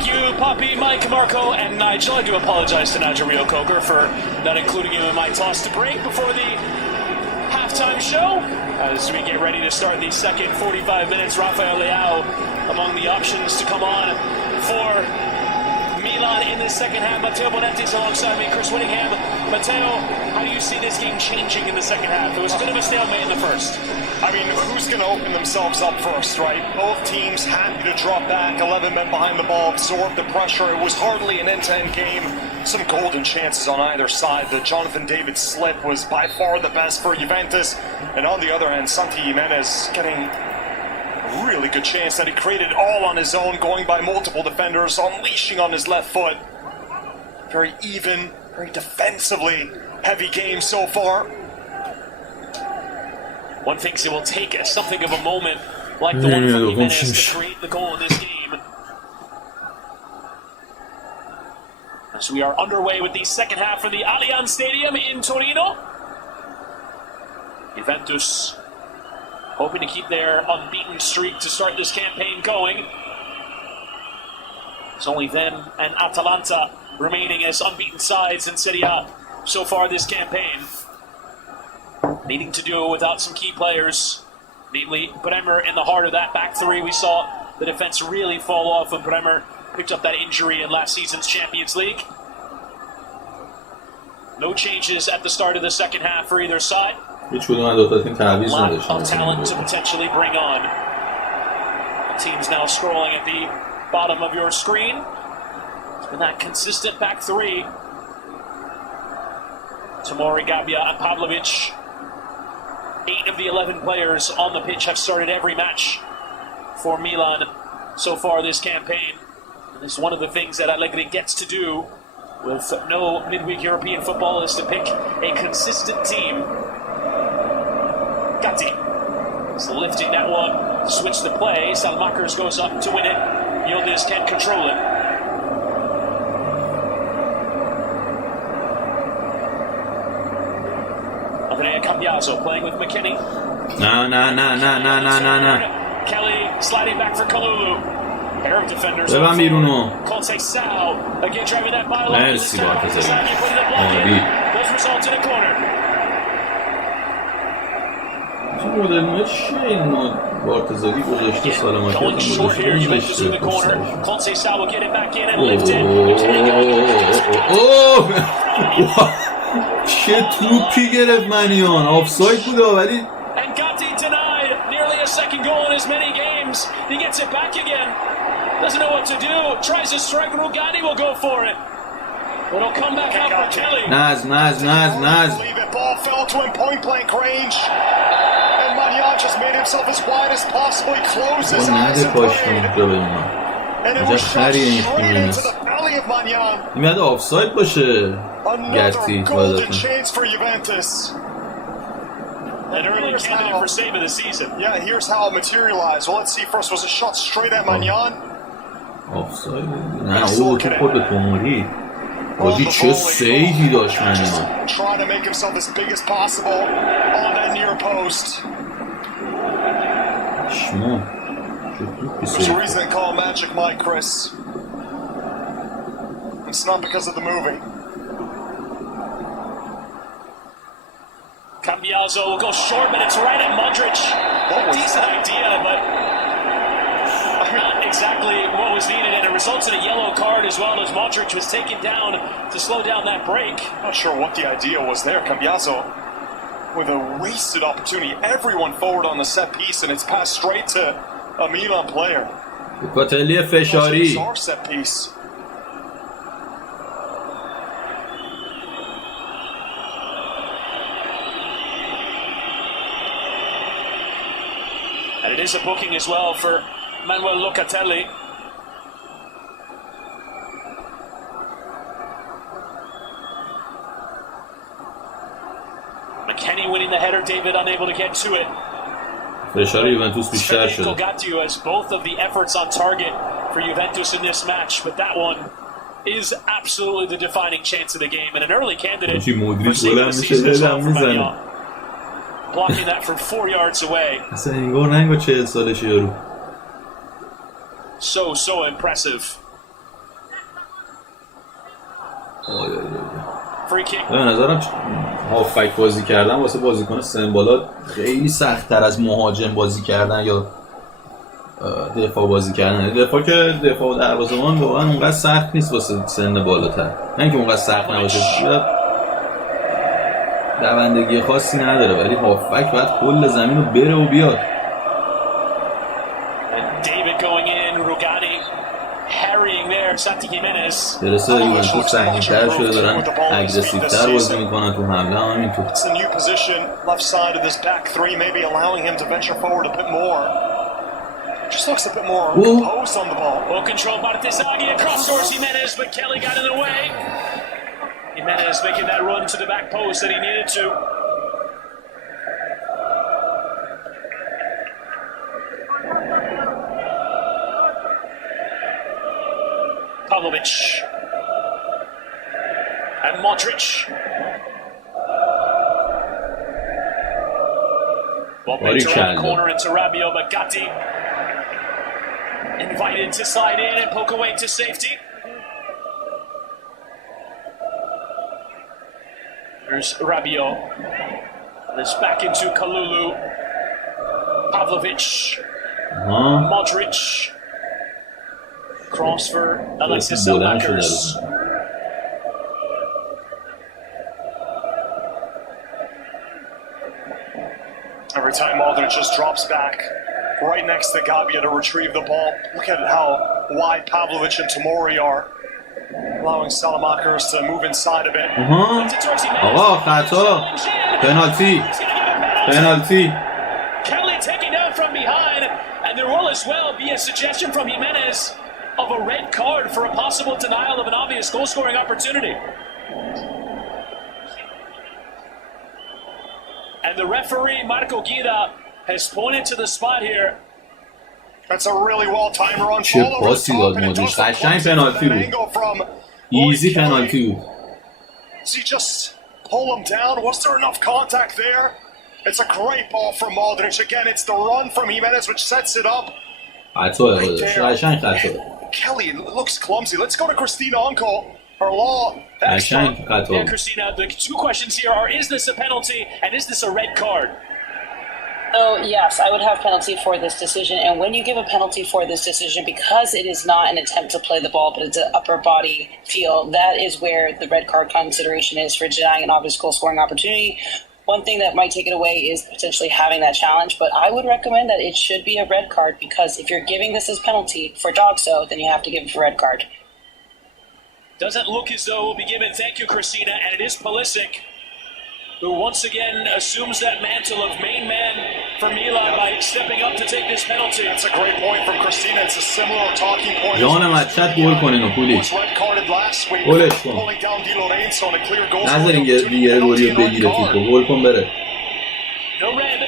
Thank you, Poppy, Mike, Marco, and Nigel. I do apologize to Nigel Rio-Coker for not including him in my toss to break before the halftime show. As we get ready to start the second 45 minutes, Rafael Leao among the options to come on for Milan in the second half. Matteo Bonetti's alongside me, Chris Whittingham. Matteo, how do you see this game changing in the second half? It was a bit of a stalemate in the first. I mean, who's going to open themselves up first, right? Both teams happy to drop back, 11 men behind the ball, absorb the pressure. It was hardly an end-to-end game. Some golden chances on either side. The Jonathan David slip was by far the best for Juventus. And on the other hand, Santi Jimenez getting a really good chance that he created all on his own, going by multiple defenders, unleashing on his left foot. Very even, very defensively heavy game so far. One thinks it will take something of a moment like the one from Jimenez to create the goal in this game. As we are underway with the second half for the Allianz Stadium in Torino. Juventus hoping to keep their unbeaten streak to start this campaign going. It's only them and Atalanta remaining as unbeaten sides in Serie A so far this campaign. Needing to do it without some key players, namely Bremer in the heart of that back three. We saw the defense really fall off when Bremer picked up that injury in last season's Champions League. No changes at the start of the second half for either side. A lot of talent to potentially bring on. The team's now scrolling at the bottom of your screen. It's been that consistent back three. Tomori, Gabbia, and Pavlovic. 8 of the 11 players on the pitch have started every match for Milan so far this campaign. And it's one of the things that Allegri gets to do with no midweek European football is to pick a consistent team. Gatti is lifting that one, switch the play. Salmakers goes up to win it. Yildiz can't control it. Cambiaso playing with McKinney. No. Kelly sliding back for Kalulu. Pair of defenders. Conceição again driving that byline. Merci Bartazari. Those results in a corner. Going short here, Juventus in the corner. Conceição will get it back in and lift it. چه توپی گرفت منیان آفساید بوده ولی And Gatti denied nearly a second goal in as many games. He gets it back again. Doesn't know what to do. Tries to strike. Rugani will go for it. It'll come back out for Kelly. Naz. Ball fell to him point blank range. And Magnan just made himself as wide as possible. He closed his eyes and played. And it was shot straight into the belly of Magnan. این میاد آفساید باشه Another golden chance for Juventus. An early candidate for save of the season. Yeah, here's how it materialized. Well, let's see. First was a shot straight at Magnan. آفساید نه او تو خود به توموری بازی چه سیدی داشت منیان. Trying to make himself as big as possible on that near post. شما There's a reason they call him Magic Mike, Chris. It's not because of the movie. Cambiaso will go short, but it's right at Modric. A decent idea, but not exactly what was needed, and it results in a yellow card as well as Modric was taken down to slow down that break. Not sure what the idea was there. Cambiaso with a wasted opportunity. Everyone forward on the set piece, and it's passed straight to a Milan player. کاتلی فشاری Our set piece. And it is a booking as well for Manuel Locatelli. McKennie winning the header, David unable to get to it. فشار یوونتوس بیشتر شده. Gattuso as both of the efforts on target for Juventus in this match, but that one is absolutely the defining chance of the game and an early candidate for saving the season as well for Magnan. Blocking that from 4 yards away. اصلا انگار 40 سالشه یارو. So impressive. Free kick. به نظرم هافبک بازی کردن واسه بازیکن سن بالا خیلی سخت‌تر از مهاجم بازی کردن یا دفاع بازی کردن. دفاع که دفاع دروازه‌بان واقعا اونقدر سخت نیست واسه سن بالاتر، نه اینکه اونقدر سخت نباشه، دوندگی خاصی نداره، ولی هافبک باید کل زمین رو بره و بیاد. درسته یوونتوس سنگین‌تر شده، دارن اگریسیوتر بازی میکنن تو حمله هم همینطور. Just looks a bit more composed on the ball. Well controlled by Tisagi across towards Jimenez, but Kelly got in the way. Jimenez making that run to the back post that he needed to. Pavlovic and Modric. Ball played around the corner into Rabiot, but Gatti invited to slide in and poke away to safety. There's Rabiot. This back into Kalulu. Pavlovic. Modric. Cross for Alexis Salmakers. Every time Modric just drops back right next to Gabia to retrieve the ball. Look at how wide Pavlovic and Tomori are, allowing Salamakers to move inside a bit. آقا خطا، پنالتی، پنالتی. Kelly taking down from behind, and there will as well be a suggestion from Jimenez of a red card for a possible denial of an obvious goal-scoring opportunity. And the referee, Marco Guida, has pointed to the spot here. That's a really well-timed run. قشنگ پنالتی بود. ایزی پنالتی بود. Does he just pull him down? Was there enough contact there? It's a great ball from Modric. Again, it's the run from Jimenez which sets it up. قشنگ خطا. Kelly looks clumsy. Let's go to Christina Uncle. Her law. Yeah, Christina, the two questions here are, is this a penalty and is this a red card? Oh, yes, I would have penalty for this decision. And when you give a penalty for this decision, because it is not an attempt to play the ball, but it's an upper body feel, that is where the red card consideration is for denying an obvious goal scoring opportunity. One thing that might take it away is potentially having that challenge, but I would recommend that it should be a red card, because if you're giving this as penalty for Dogso, then you have to give it a red card. Doesn't look as though it will be given. Thank you, Christina. And it is Pulisic who once again assumes that mantle of main man for Milan by stepping up to take this penalty. That's a great point from Christina. It's a similar talking point. جانم از چت گل کنین و پولی گلش کن، نذارین دیگه گلی بگیره توپو، گل کن بره. No red.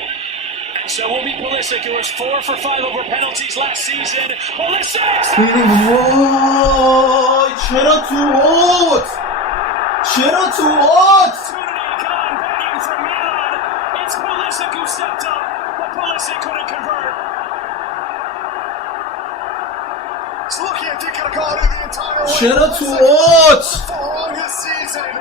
And so will be Pulisic, who was 4 for 5 over penalties last season. Pulisic! وای چرا تو اوت؟ چرا تو اوت؟ It's Pulisic who stepped up, but Pulisic couldn't convert. He's looking at Dickeragani the entire way. چرا تو اوت؟ For his season.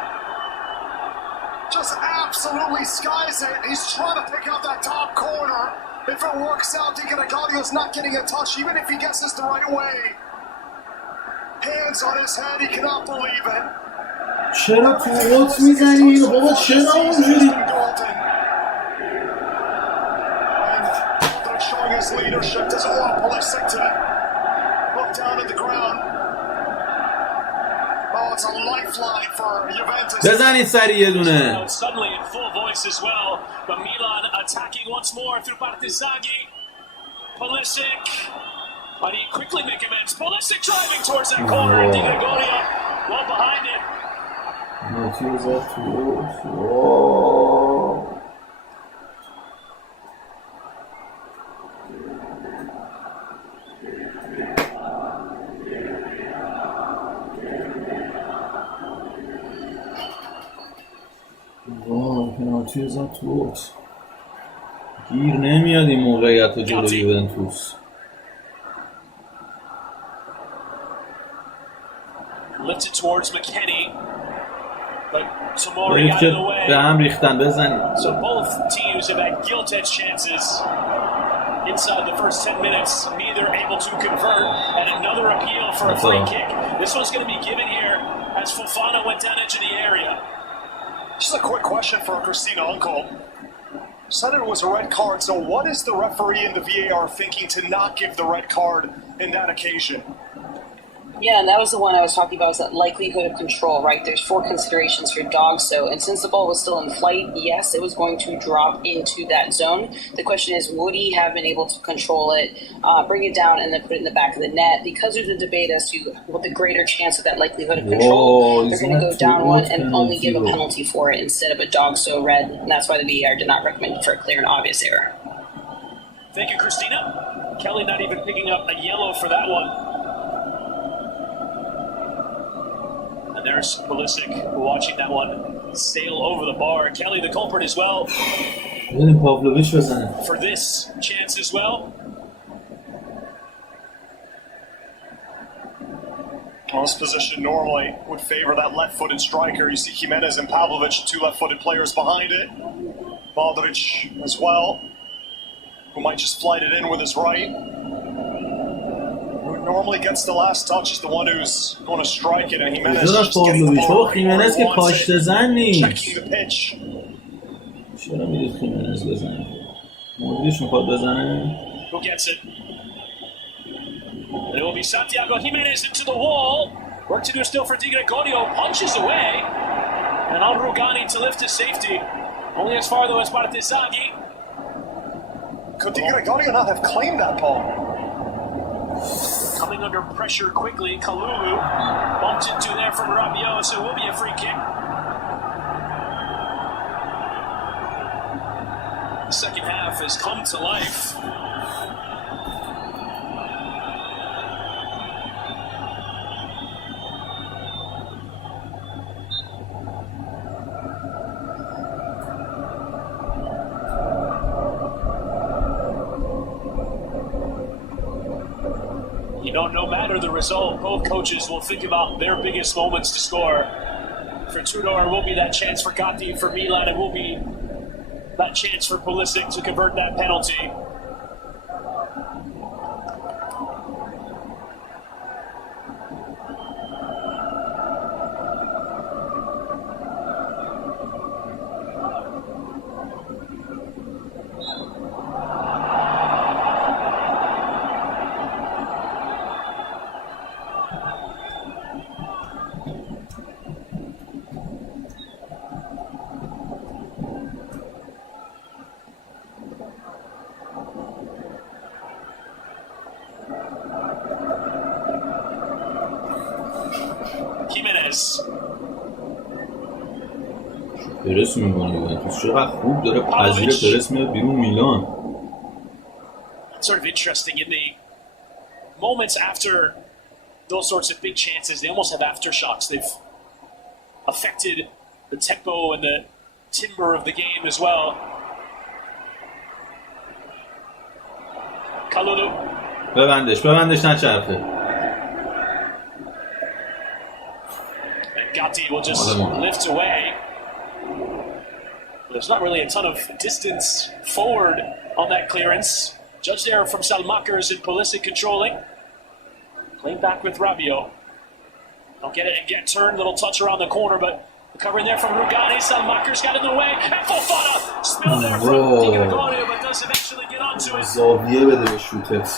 Just absolutely skies it. He's trying to pick out that top corner. If it works out, Dickeragani is not getting a touch, even if he guesses the right way. Hands on his head, he cannot believe it. چرا تو اوت میزنی؟ بابا چرا اونجوری؟ Showing his leadership, doesn't want Pulisic to look down at the ground. Oh, it's a lifeline for Juventus. بزنید سریع یه دونه. Suddenly in full voice as well, but Milan attacking once more through Partizagi. Pulisic, but he quickly make amends. Pulisic driving towards that corner, and Di Gregorio well behind it. پنالتی زد تو اوت. گیر نمیاد این موقعیت رو جلوی یوونتوس. Lifted towards McKennie. But Tomori out of the way. به هم ریختن بزنید. So both teams have had gilt-edged chances inside the first 10 minutes. Neither able to convert. And another appeal for a free kick. This one's going to be given here as Fofana went down into the area. Just a quick question for Christina Uncle. Said it was a red card, so what is the referee and the VAR thinking to not give the red card in that occasion? Yeah, and that was the one I was talking about, was that likelihood of control, right? There's 4 considerations for dogs, and since the ball was still in flight, yes, it was going to drop into that zone. The question is, would he have been able to control it, bring it down, and then put it in the back of the net? Because there's a debate as to what the greater chance of that likelihood of control, they're going to go down one and only give a penalty for it instead of a dog so red, and that's why the VAR did not recommend for a clear and obvious error. Thank you, Christina. Kelly not even picking up a yellow for that one. And there's Pulisic watching that one sail over the bar. Kelly, the culprit as well. For this chance as well. Well, this position normally would favor that left-footed striker. You see Jimenez and Pavlovic, 2 left-footed players behind it. Modric as well, who might just flight it in with his right. Who normally gets the last touch is the one who's going to strike it, and Jimenez just getting the ball where he wants it, checking the pitch. چرا میدید خیمنز بزنه؟ مدیرش میخواد بزنه؟ Who gets it? And it will be Santiago Jimenez into the wall. Work to do still for Di Gregorio. Punches away. And on Rugani to lift his safety. Only as far though as Partizani. Could Di Gregorio not have claimed that ball? Coming under pressure quickly, Kalulu bumped into there from Rabiot, so it will be a free kick. The second half has come to life. You know, no matter the result, both coaches will think about their biggest moments to score. For Tudor, it will be that chance for Gatti. For Milan, it will be that chance for Pulisic to convert that penalty. Jimenez. پرس میکنه یوونتوس چقدر خوب داره پذیر پرس میاد بیرون میلان. Sort of interesting in the moments after those sorts of big chances, they almost have aftershocks. They've affected the tempo and the timbre of the game as well. Kalulu. ببندش نچرخه. Gatti will just lift away. There's not really a ton of distance forward on that clearance. Judged there from Salmakers and Pulisic controlling. Playing back with Rabiot. Don't get it and get turned. Little touch around the corner, but covering there from Rugani. Salmakers got in the way. And Fofana spilled there from Di Gregorio, but does eventually get onto it. زاویه بده به شوتت.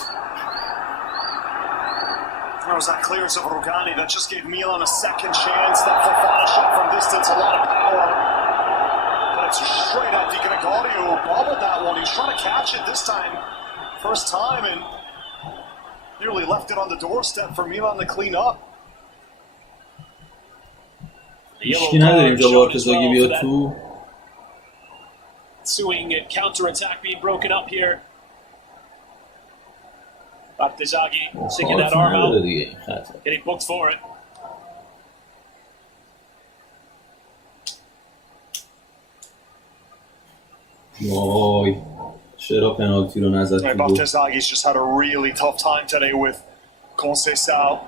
There was that clearance of Rugani that just gave Milan a second chance. That Fofana shot from distance, a lot of power. But it's straight at Di Gregorio, who bobbled that one. He was trying to catch it this time. First time, and nearly left it on the doorstep for Milan to clean up. هیچکی نداره اینجا با ارتزاگی بیاد تو. Ensuing counter-attack being broken up here. Partizani sticking that arm out, getting booked for it. وای چرا پنالتی رو نزد تو گل؟ Bartezagi's just had a really tough time today with Conceição.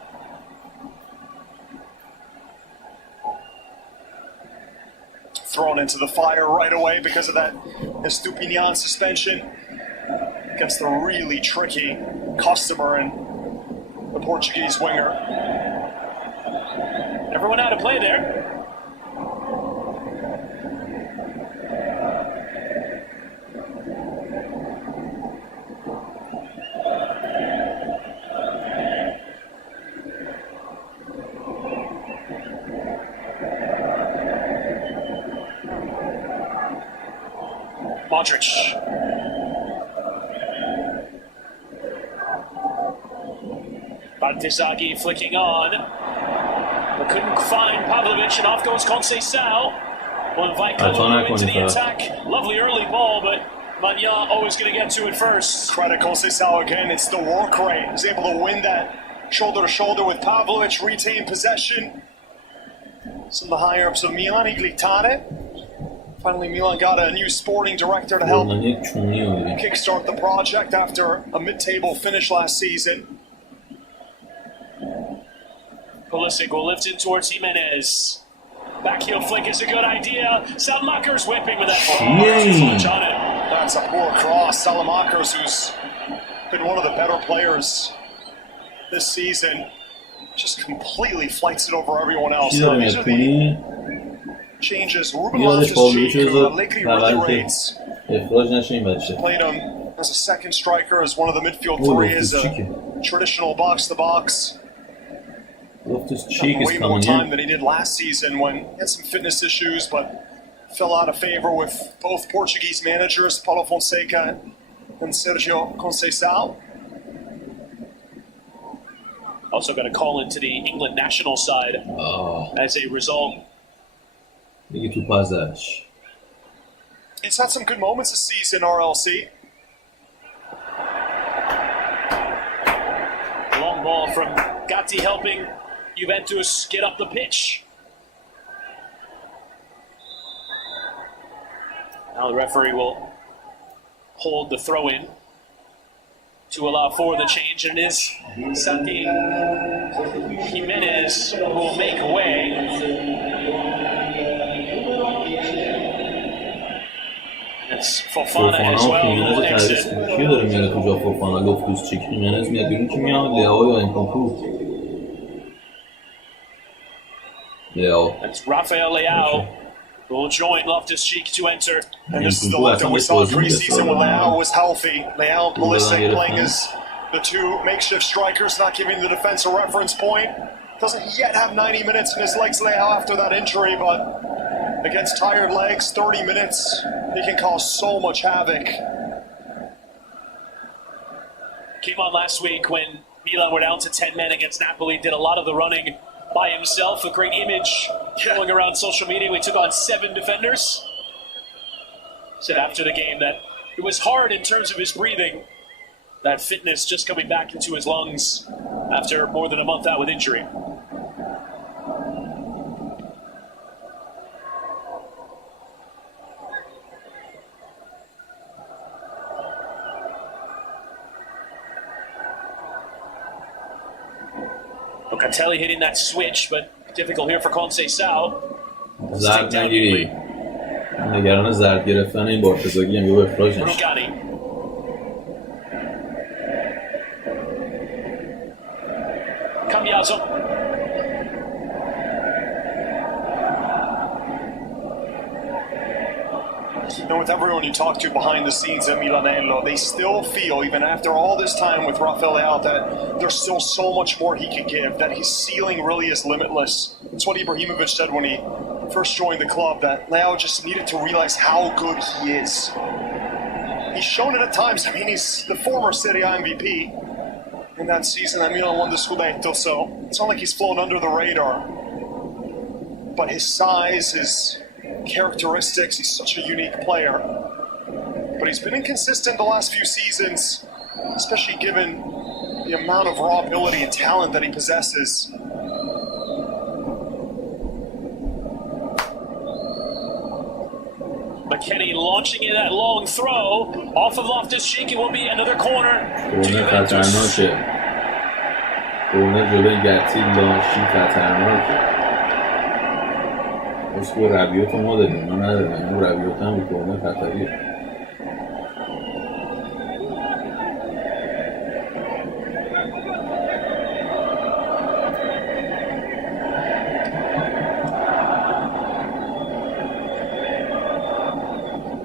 thrown into the fire right away because of that Estupinian suspension against the really tricky customer and the Portuguese winger. Everyone out of play there. Modric. Bartesaghi flicking on. But couldn't find Pavlovic, and off goes Conceição. Will invite Kalulu into the attack. Lovely early ball, but Magnan always going to get to it first. Credit Conceição again. It's the work rate. He's able to win that shoulder to shoulder with Pavlovic, retain possession. Some of the higher ups of Milan, Iglitane. Finally, Milan got a new sporting director to help kickstart the project after a mid-table finish last season. Pulisic will lift it towards Jimenez. Backheel flick is a good idea. Salmakers whipping with that ball. That's a poor cross. Salamakers, who's been one of the better players this season, just completely flights it over everyone else. These are the changes. Ruben Loftus-Cheek, who Allegri really rates. Played him as a second striker, as one of the midfield three, as a traditional box-to-box. Loftus-Cheek is way more time than he did last season when he had some fitness issues, but fell out of favor with both Portuguese managers, Paulo Fonseca and Sergio Conceição. Also got a call into the England national side as a result. He's had some good moments this season, RLC. Long ball from Gatti helping Juventus get up the pitch. Now the referee will hold the throw-in to allow for the change, and it is Santi Jimenez who will make way. It's Fofana as well who will exit. That's Rafael Leao who will join Loftus-Cheek to enter. And this is the look that we saw in preseason when Leao was healthy. Leao and Pulisic playing as the two makeshift strikers, not giving the defense a reference point. Doesn't yet have 90 minutes in his legs, Leao, after that injury, but against tired legs, 30 minutes, he can cause so much havoc. Came on last week when Milan were down to 10 men against Napoli, did a lot of the running by himself. A great image going around social media. We took on 7 defenders. Said after the game that it was hard in terms of his breathing, that fitness just coming back into his lungs after more than a month out with injury. Locatelli hitting that switch, but difficult here for Conceição. زرد نگیری. نگران زرد گرفتن این بارتزاگی هم به اخراج نشه. Brugatti. Cambiaso. And with everyone you talk to behind the scenes at Milanello, they still feel, even after all this time with Rafael Leao, that there's still so much more he could give, that his ceiling really is limitless. That's what Ibrahimovic said when he first joined the club, that Leao just needed to realize how good he is. He's shown it at times. I mean, he's the former Serie A MVP in that season that Milan won the Scudetto, so it's not like he's flown under the radar. But his size, his characteristics, he's such a unique player. But he's been inconsistent the last few seasons, especially given the amount of raw ability and talent that he possesses. McKennie launching in that long throw off of Loftus-Cheek. It will be another corner. corner خطرناکه. corner جلوی گتی لاشی خطرناکه. اسکو ربیوتو ما دادیم ما نداریم اینو ربیوت هم بود کورنر خطریه.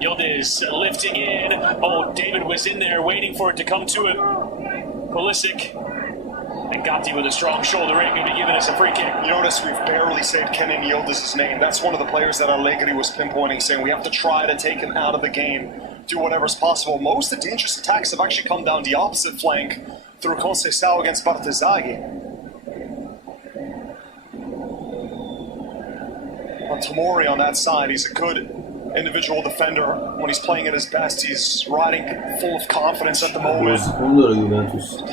Yildiz lifting in. Oh, David was in there waiting for it to come to him. Pulisic. And Gatti with a strong shoulder in, going to be giving us a free kick. You notice we've barely said Kenan Yildiz's name. That's one of the players that Allegri was pinpointing, saying we have to try to take him out of the game, do whatever's possible. Most of the dangerous attacks have actually come down the opposite flank through Conceição against Bartesaghi. But Tomori on that side, he's a good individual defender. When he's playing at his best, he's riding full of confidence at the moment.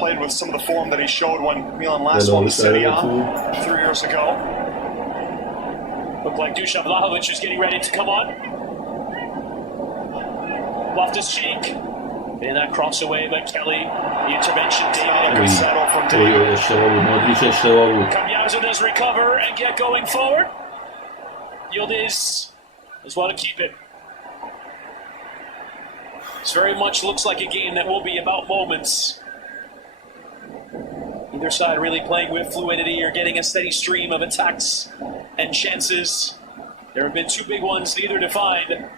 Played with some of the form that he showed when Milan last won the Serie A 3 years ago. Looked like Dusan Vlahovic is getting ready to come on. Loftus-Cheek. And that cross away by Kelly. The intervention, David. Good settle from David. Cambiaso does recover and get going forward. Yildiz just want to keep it. This very much looks like a game that will be about moments. Either side really playing with fluidity or getting a steady stream of attacks and chances. There have been two big ones, neither defined.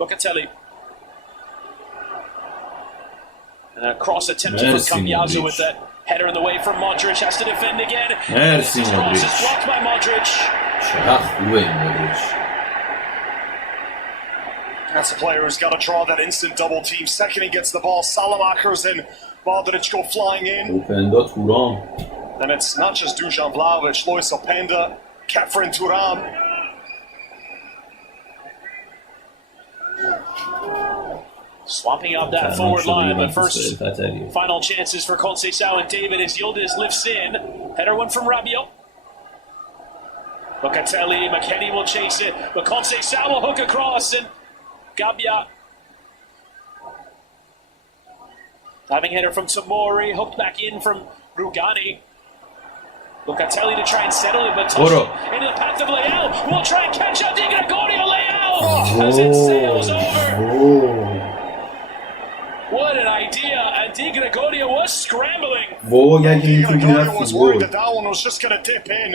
Locatelli. And a cross attempted from Cambiaso with that header in the way from Modric. Has to defend again. Merci, This cross Modric. is blocked by Modric. چقدر خوبه این مدریچ. That's a player who's got to draw that instant double team. Second he gets the ball, Salamakers and Modric go flying in. اوپندا تورام. Then it's not just Dusan Vlahovic, Lois Openda, Kefren Turam. Swamping out that forward line, but first final chances for Conceição and David as Yildiz lifts in. Header one from Rabiot. Locatelli, McKennie will chase it, but Conceição will hook across and Gabia. Diving header from Tomori, hooked back in from Rugani. Locatelli to try and settle it, but Toshi into the path of Leao. Will try and catch out Di Gregorio. Leao as it sails over. What an idea, and Di Gregorio was scrambling. Di Gregorio was worried that that one was just going to dip in.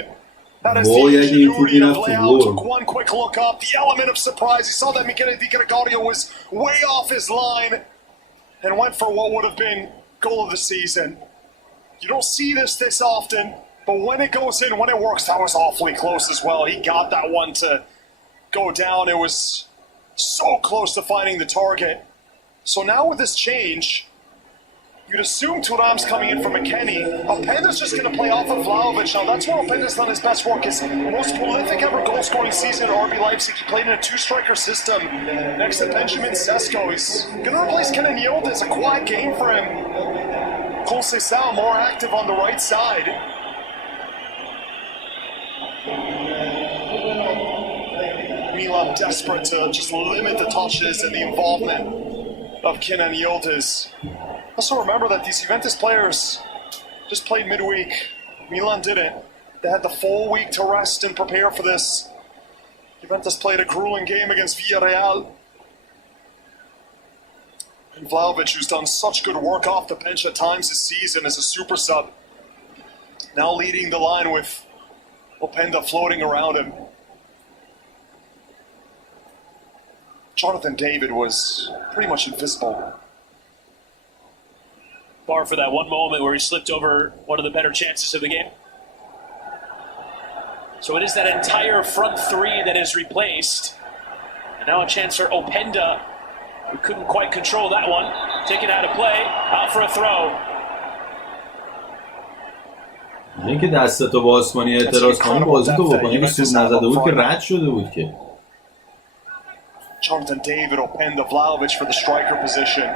That is the ingenuity of Leao. Took one quick look up, the element of surprise. He saw that Michele Di Gregorio was way off his line and went for what would have been goal of the season. You don't see this often, but when it goes in, when it works, that was awfully close as well. He got that one to go down. It was so close to finding the target. So now with this change, you'd assume Thuram's coming in from McKennie. Openda's just going to play off of Vlahovic. Now that's where Openda's done his best work. His most prolific ever goal-scoring season at RB Leipzig. He played in a two-striker system next to Benjamin Sesko. He's going to replace Kenan Yildiz. A quiet game for him. Conceição more active on the right side. Milan desperate to just limit the touches and the involvement of Kenan Yildiz. Also remember that these Juventus players just played midweek. Milan didn't. They had the full week to rest and prepare for this. Juventus played a grueling game against Villarreal. And Vlahovic, who's done such good work off the bench at times this season as a super sub, now leading the line with Openda floating around him. Jonathan David was pretty much invisible. Bar for that one moment where he slipped over one of the better chances of the game. So it is that entire front three that is replaced. And now a chance for Openda, who couldn't quite control that one. Taken out of play, out for a throw. اینکه دستتو باز کنی اعتراض کنی بازی تو بکنی که سود نزده بود که رد شده بود که. Jonathan David, Openda, Vlahovic for the striker position.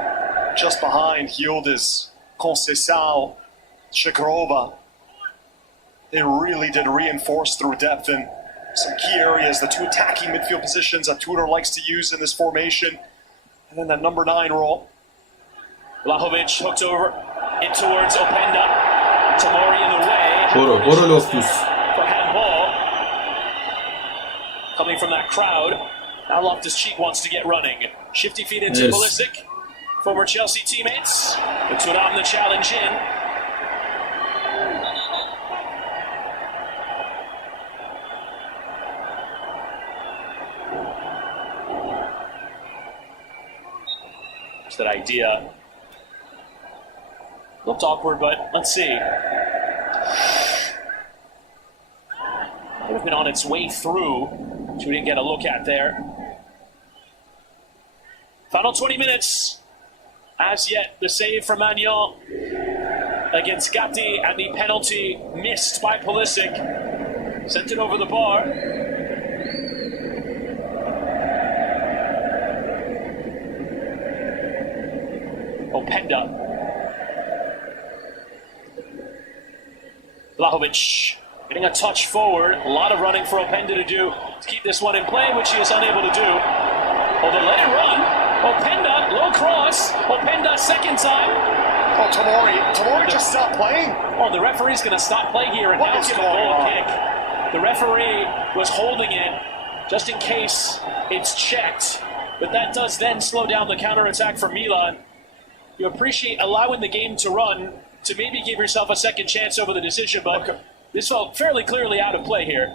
Just behind Yildiz, Conceição, Shakrova. They really did reinforce through depth in some key areas. The two attacking midfield positions that Tudor likes to use in this formation. And then that number 9 role. Vlahovic hooked over in towards Openda. Tomori in the way. برو لوفتوس. For coming from that crowd. Now Loftus-Cheek wants to get running. Shifty feet into Pulisic. Former Chelsea teammates. But Thuram the challenge in. There's that idea. Looked awkward, but let's see. Would have been on its way through, which we didn't get a look at there. Final 20 minutes. As yet, the save from Magnan against Gatti, and the penalty missed by Pulisic. Sent it over the bar. Openda. Vlahovic getting a touch forward. A lot of running for Openda to do to keep this one in play, which he is unable to do. Although let it run. Openda, low cross. Openda, second time. Oh, Tomori just stopped playing. Oh, the referee's going to stop play here and now give a goal kick. The referee was holding it just in case it's checked. But that does then slow down the counterattack for Milan. You appreciate allowing the game to run to maybe give yourself a second chance over the decision, but this felt fairly clearly out of play here.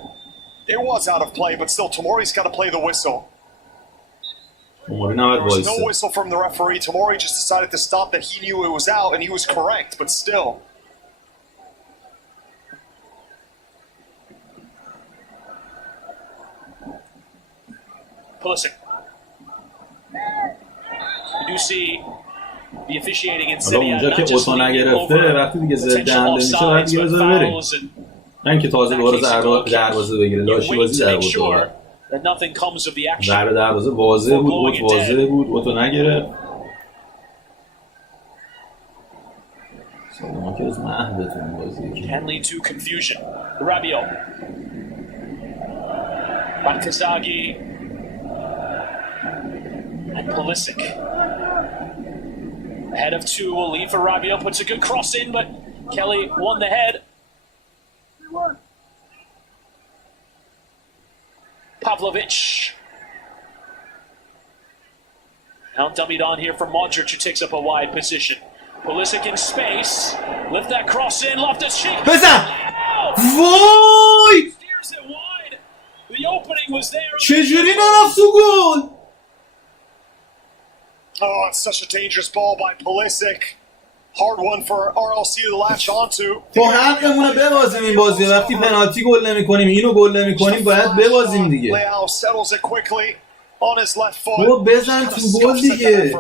It was out of play, but still, Tomori's got to play the whistle. There was no whistle from the referee. Tomori just decided to stop that he knew it was out, and he was correct, but still. Pulisic. You do see the officiating in Serie A. اونجا که اوتو نگرفته وقتی دیگه زد دنده میشه باید دیگه بذاره بریم. نه اینکه تازه دوباره دروازه بگیره. لاشی بازی در بود دوباره. ضربه دروازه واضح بود اوتو نگرفت. ما که از مهدتون بازی can lead to confusion. Rabiot. Bankasagi. And Pulisic. Head of two will leave for Rabiot. Puts a good cross in, but Kelly won the head. Pavlovic. Now dummied on here from Modric, who takes up a wide position. Pulisic in space. Lift that cross in. Loftus-Cheek. وای! Steers it wide. The opening was there. چجوری نرفت تو گل؟ Oh, it's such a dangerous ball by Pulisic. Hard one for RLC to latch onto. تو حقمونه ببازیم این بازی. وقتی پنالتی گل نمی‌کنیم، اینو گل نمی‌کنیم، باید ببازیم دیگه. Leao settles it quickly on his left foot. تو بزن تو گل دیگه.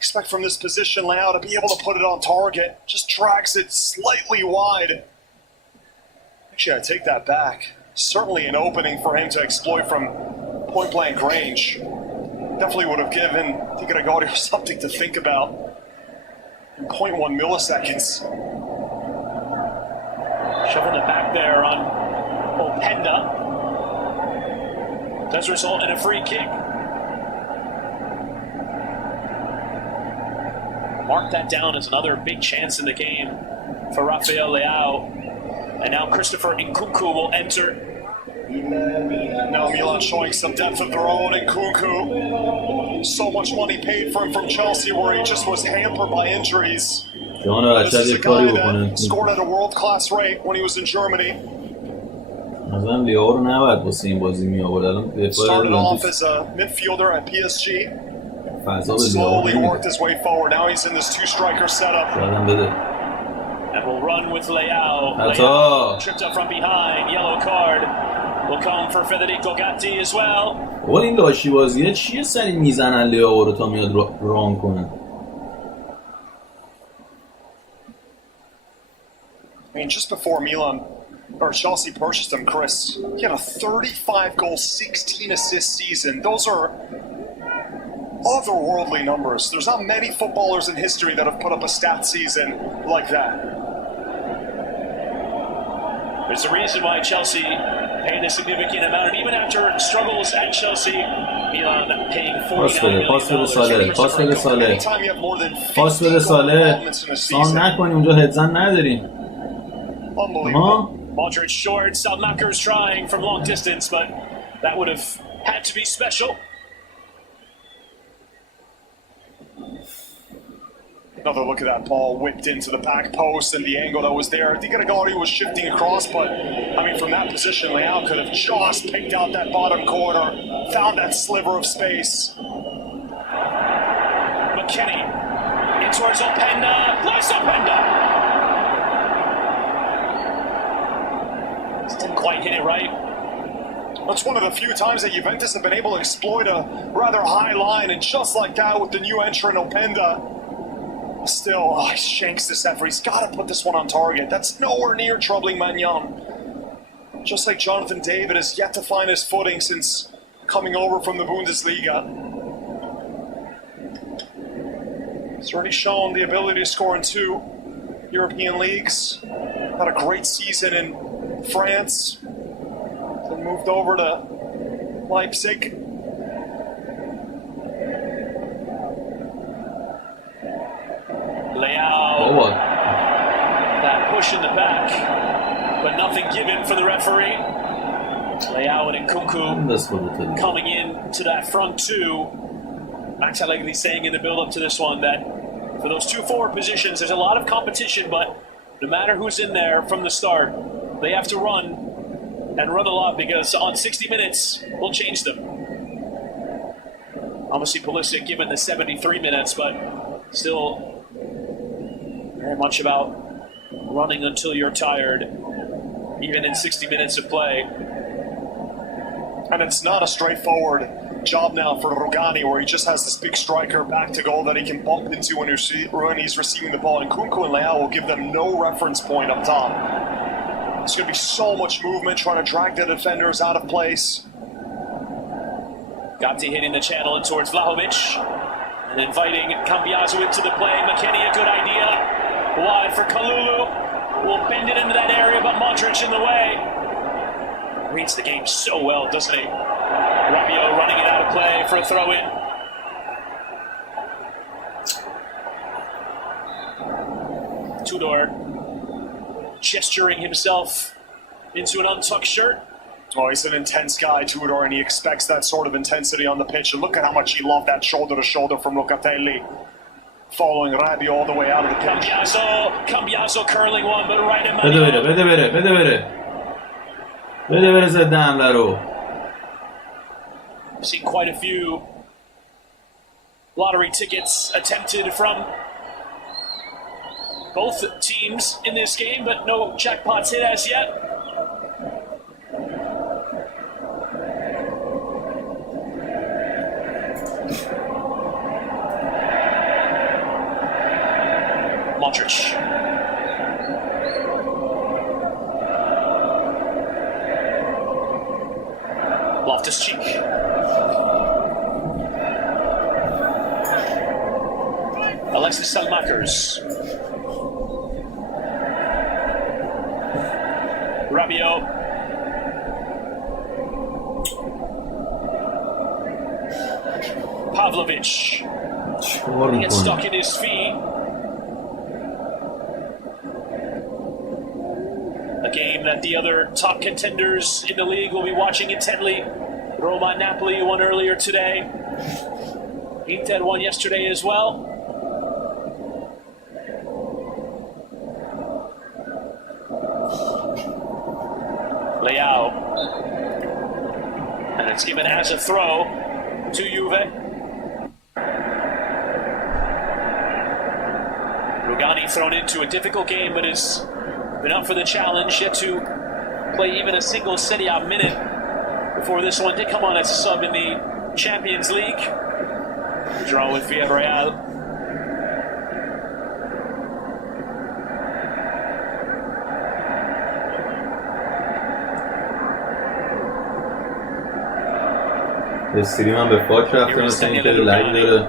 Expect from this position Leao to be able to put it on target. Just drags it slightly wide. Actually, I take that back. Certainly an opening for him to exploit from point-blank range. Definitely would have given Tigre Gaudio something to think about. 0.1 milliseconds. Shoving it back there on Openda. Does result in a free kick. Mark that down as another big chance in the game for Rafael Leao. And now Christopher Nkunku will enter. Now Milan showing some depth of their own. Nkunku, so much money paid for him from Chelsea where he just was hampered by injuries. This is a guy that scored at a world-class rate when he was in Germany. Started off as a midfielder at PSG. Slowly worked his way forward. Now he's in this two-striker setup. And will run with Leao. Leao tripped up from behind. Yellow card will come for Federico Gatti as well. این لاشی بازیه چیه سری میزنن لیاو رو تا میاد ران کنه. I mean, just before Milan or Chelsea purchased him, Chris, he had a 35-goal, 16-assist season. Those are otherworldly numbers. There's not many footballers in history that have put up a stat season like that. There's a reason why Chelsea paid a significant amount, and even after struggles at Chelsea, Milan paying $49 million. Anytime you have more than 50 goal involvements in a season. نکنی اونجا هدزن نداریم. Unbelievable. Modric short, Salmakers trying from long distance, but that would have had to be special. Another look at that ball whipped into the back post and the angle that was there. Di Gregorio was shifting across, but I mean, from that position, Leao could have just picked out that bottom corner, found that sliver of space. McKennie in towards Openda. Nice Openda! Just didn't quite hit it right. That's one of the few times that Juventus have been able to exploit a rather high line, and just like that with the new entrant Openda. Still, he shanks this effort. He's got to put this one on target. That's nowhere near troubling Maignan. Just like Jonathan David has yet to find his footing since coming over from the Bundesliga. He's already shown the ability to score in 2 European leagues. Had a great season in France. Then moved over to Leipzig. Leao, that push in the back, but nothing given for the referee. Leao and Nkunku coming in to that front 2. Max Allegri saying in the build-up to this one that for those 2 forward positions, there's a lot of competition, but no matter who's in there from the start, they have to run and run a lot, because on 60 minutes, we'll change them. Obviously, Pulisic given the 73 minutes, but still very much about running until you're tired, even in 60 minutes of play. And it's not a straightforward job now for Rugani, where he just has this big striker back to goal that he can bump into when he's receiving the ball. And Nkunku and Leao will give them no reference point up top. There's going to be so much movement trying to drag the defenders out of place. Gatti hitting the channel in towards Vlahovic and inviting Cambiaso into the play. McKennie, a good idea. Wide for Kalulu. Will bend it into that area, but Modric in the way. Reads the game so well, doesn't he? Rabiot running it out of play for a throw-in. Tudor gesturing himself into an untucked shirt. Oh, he's an intense guy, Tudor, and he expects that sort of intensity on the pitch. And look at how much he loved that shoulder-to-shoulder from Locatelli, following Rabiot all the way out of the pitch. Cambiaso curling one, but right in بده زده حمله رو. I've seen quite a few lottery tickets attempted from both teams in this game, but no jackpots hit as yet. Modric. Loftus-Cheek. Alexis Salmakers. Rabiot. Pavlovic. He gets stuck in his feet. A game that the other top contenders in the league will be watching intently. Roma Napoli won earlier today. Inter won yesterday as well. Leao. And it's given as a throw to Juve. Rugani thrown into a difficult game, but has been up for the challenge, yet to play even a single Serie A minute before this one. Did come on as a sub in the Champions League. The draw with Villarreal. استریم هم به فاک رفته مثل این که لگ داره.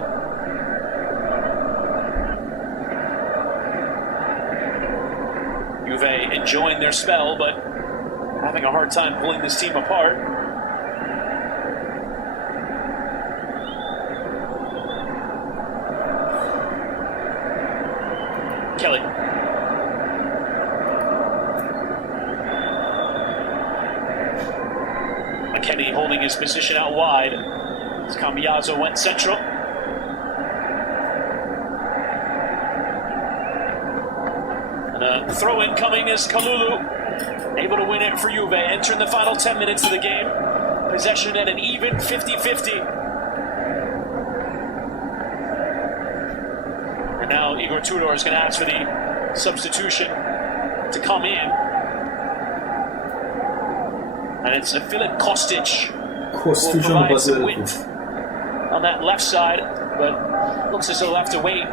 Juve enjoying their spell, but having a hard time pulling this team apart. Kelly. his position out wide. As Cambiaso went central. And a throw-in coming is Kalulu, able to win it for Juve, entering the final 10 minutes of the game. Possession at an even 50-50. And now Igor Tudor is going to ask for the substitution to come in. And it's a Filip Kostic who will provide some width on that left side, but looks as though they'll have to wait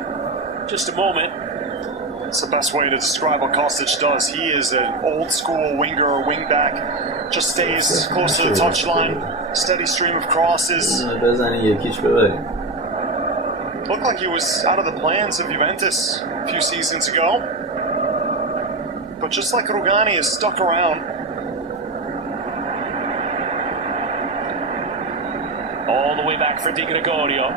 just a moment. That's the best way to describe what Kostic does. He is an old school winger or wing back, just stays close to the touchline, steady stream of crosses. Looked like he was out of the plans of Juventus a few seasons ago, but just like Rugani is stuck around. All the way back for Di Gregorio.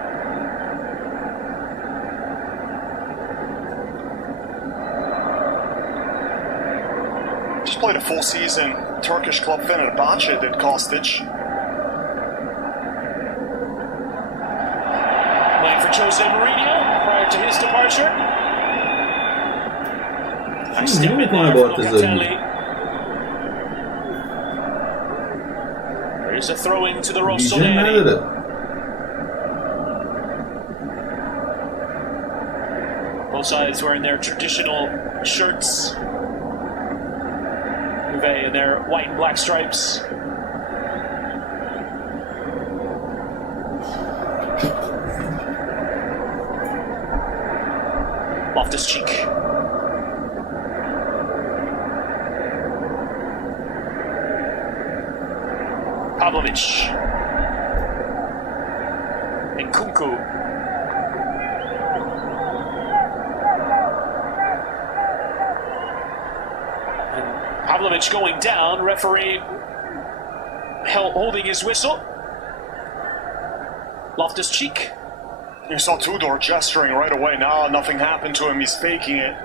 Just played a full season Turkish club Fenerbahce, did Kostic. Playing for Jose Mourinho prior to his departure. Nice step in there from Locatelli. There's a throw-in to the Rossoneri. Both sides wearing their traditional shirts. Juve in their white and black stripes. Loftus-Cheek. Pavlovic. And Kunku. And Pavlovic going down. Referee holding his whistle. Loftus-Cheek. You saw Tudor gesturing right away. Now nothing happened to him. He's faking it.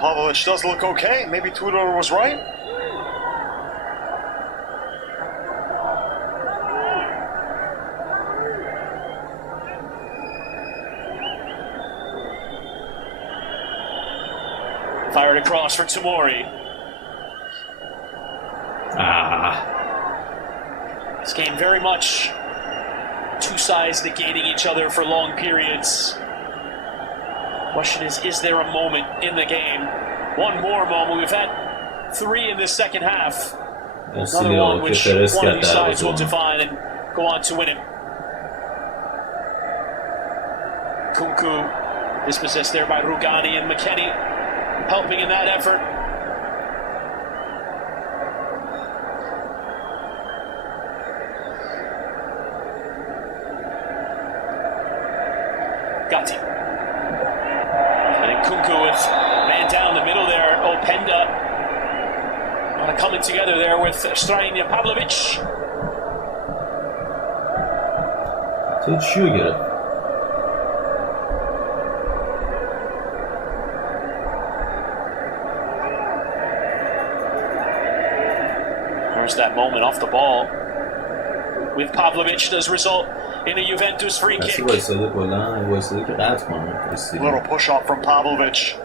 Pavlovic does look okay. Maybe Tudor was right. Fired across for Tomori. This game very much two sides negating each other for long periods. Question is there a moment in the game? One more moment. We've had three in this second half. Another one which one of these sides will define and go on to win it. Kunku dispossessed there by Rugani and McKennie, helping in that effort. Gatti. And then Kunku with man down the middle there. Openda. Kind of coming together there with Strajnia Pavlovic. تو چیو گرفت؟ There's that moment off the ball with Pavlovic does result in a Juventus free kick. Little push off from Pavlovic.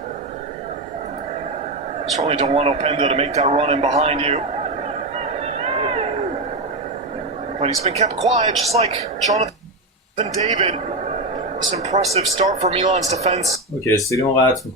Certainly don't want Openda to make that run in behind you. But he's been kept quiet, just like Jonathan David. This impressive start for Milan's defense. Okay, استریم رو قطع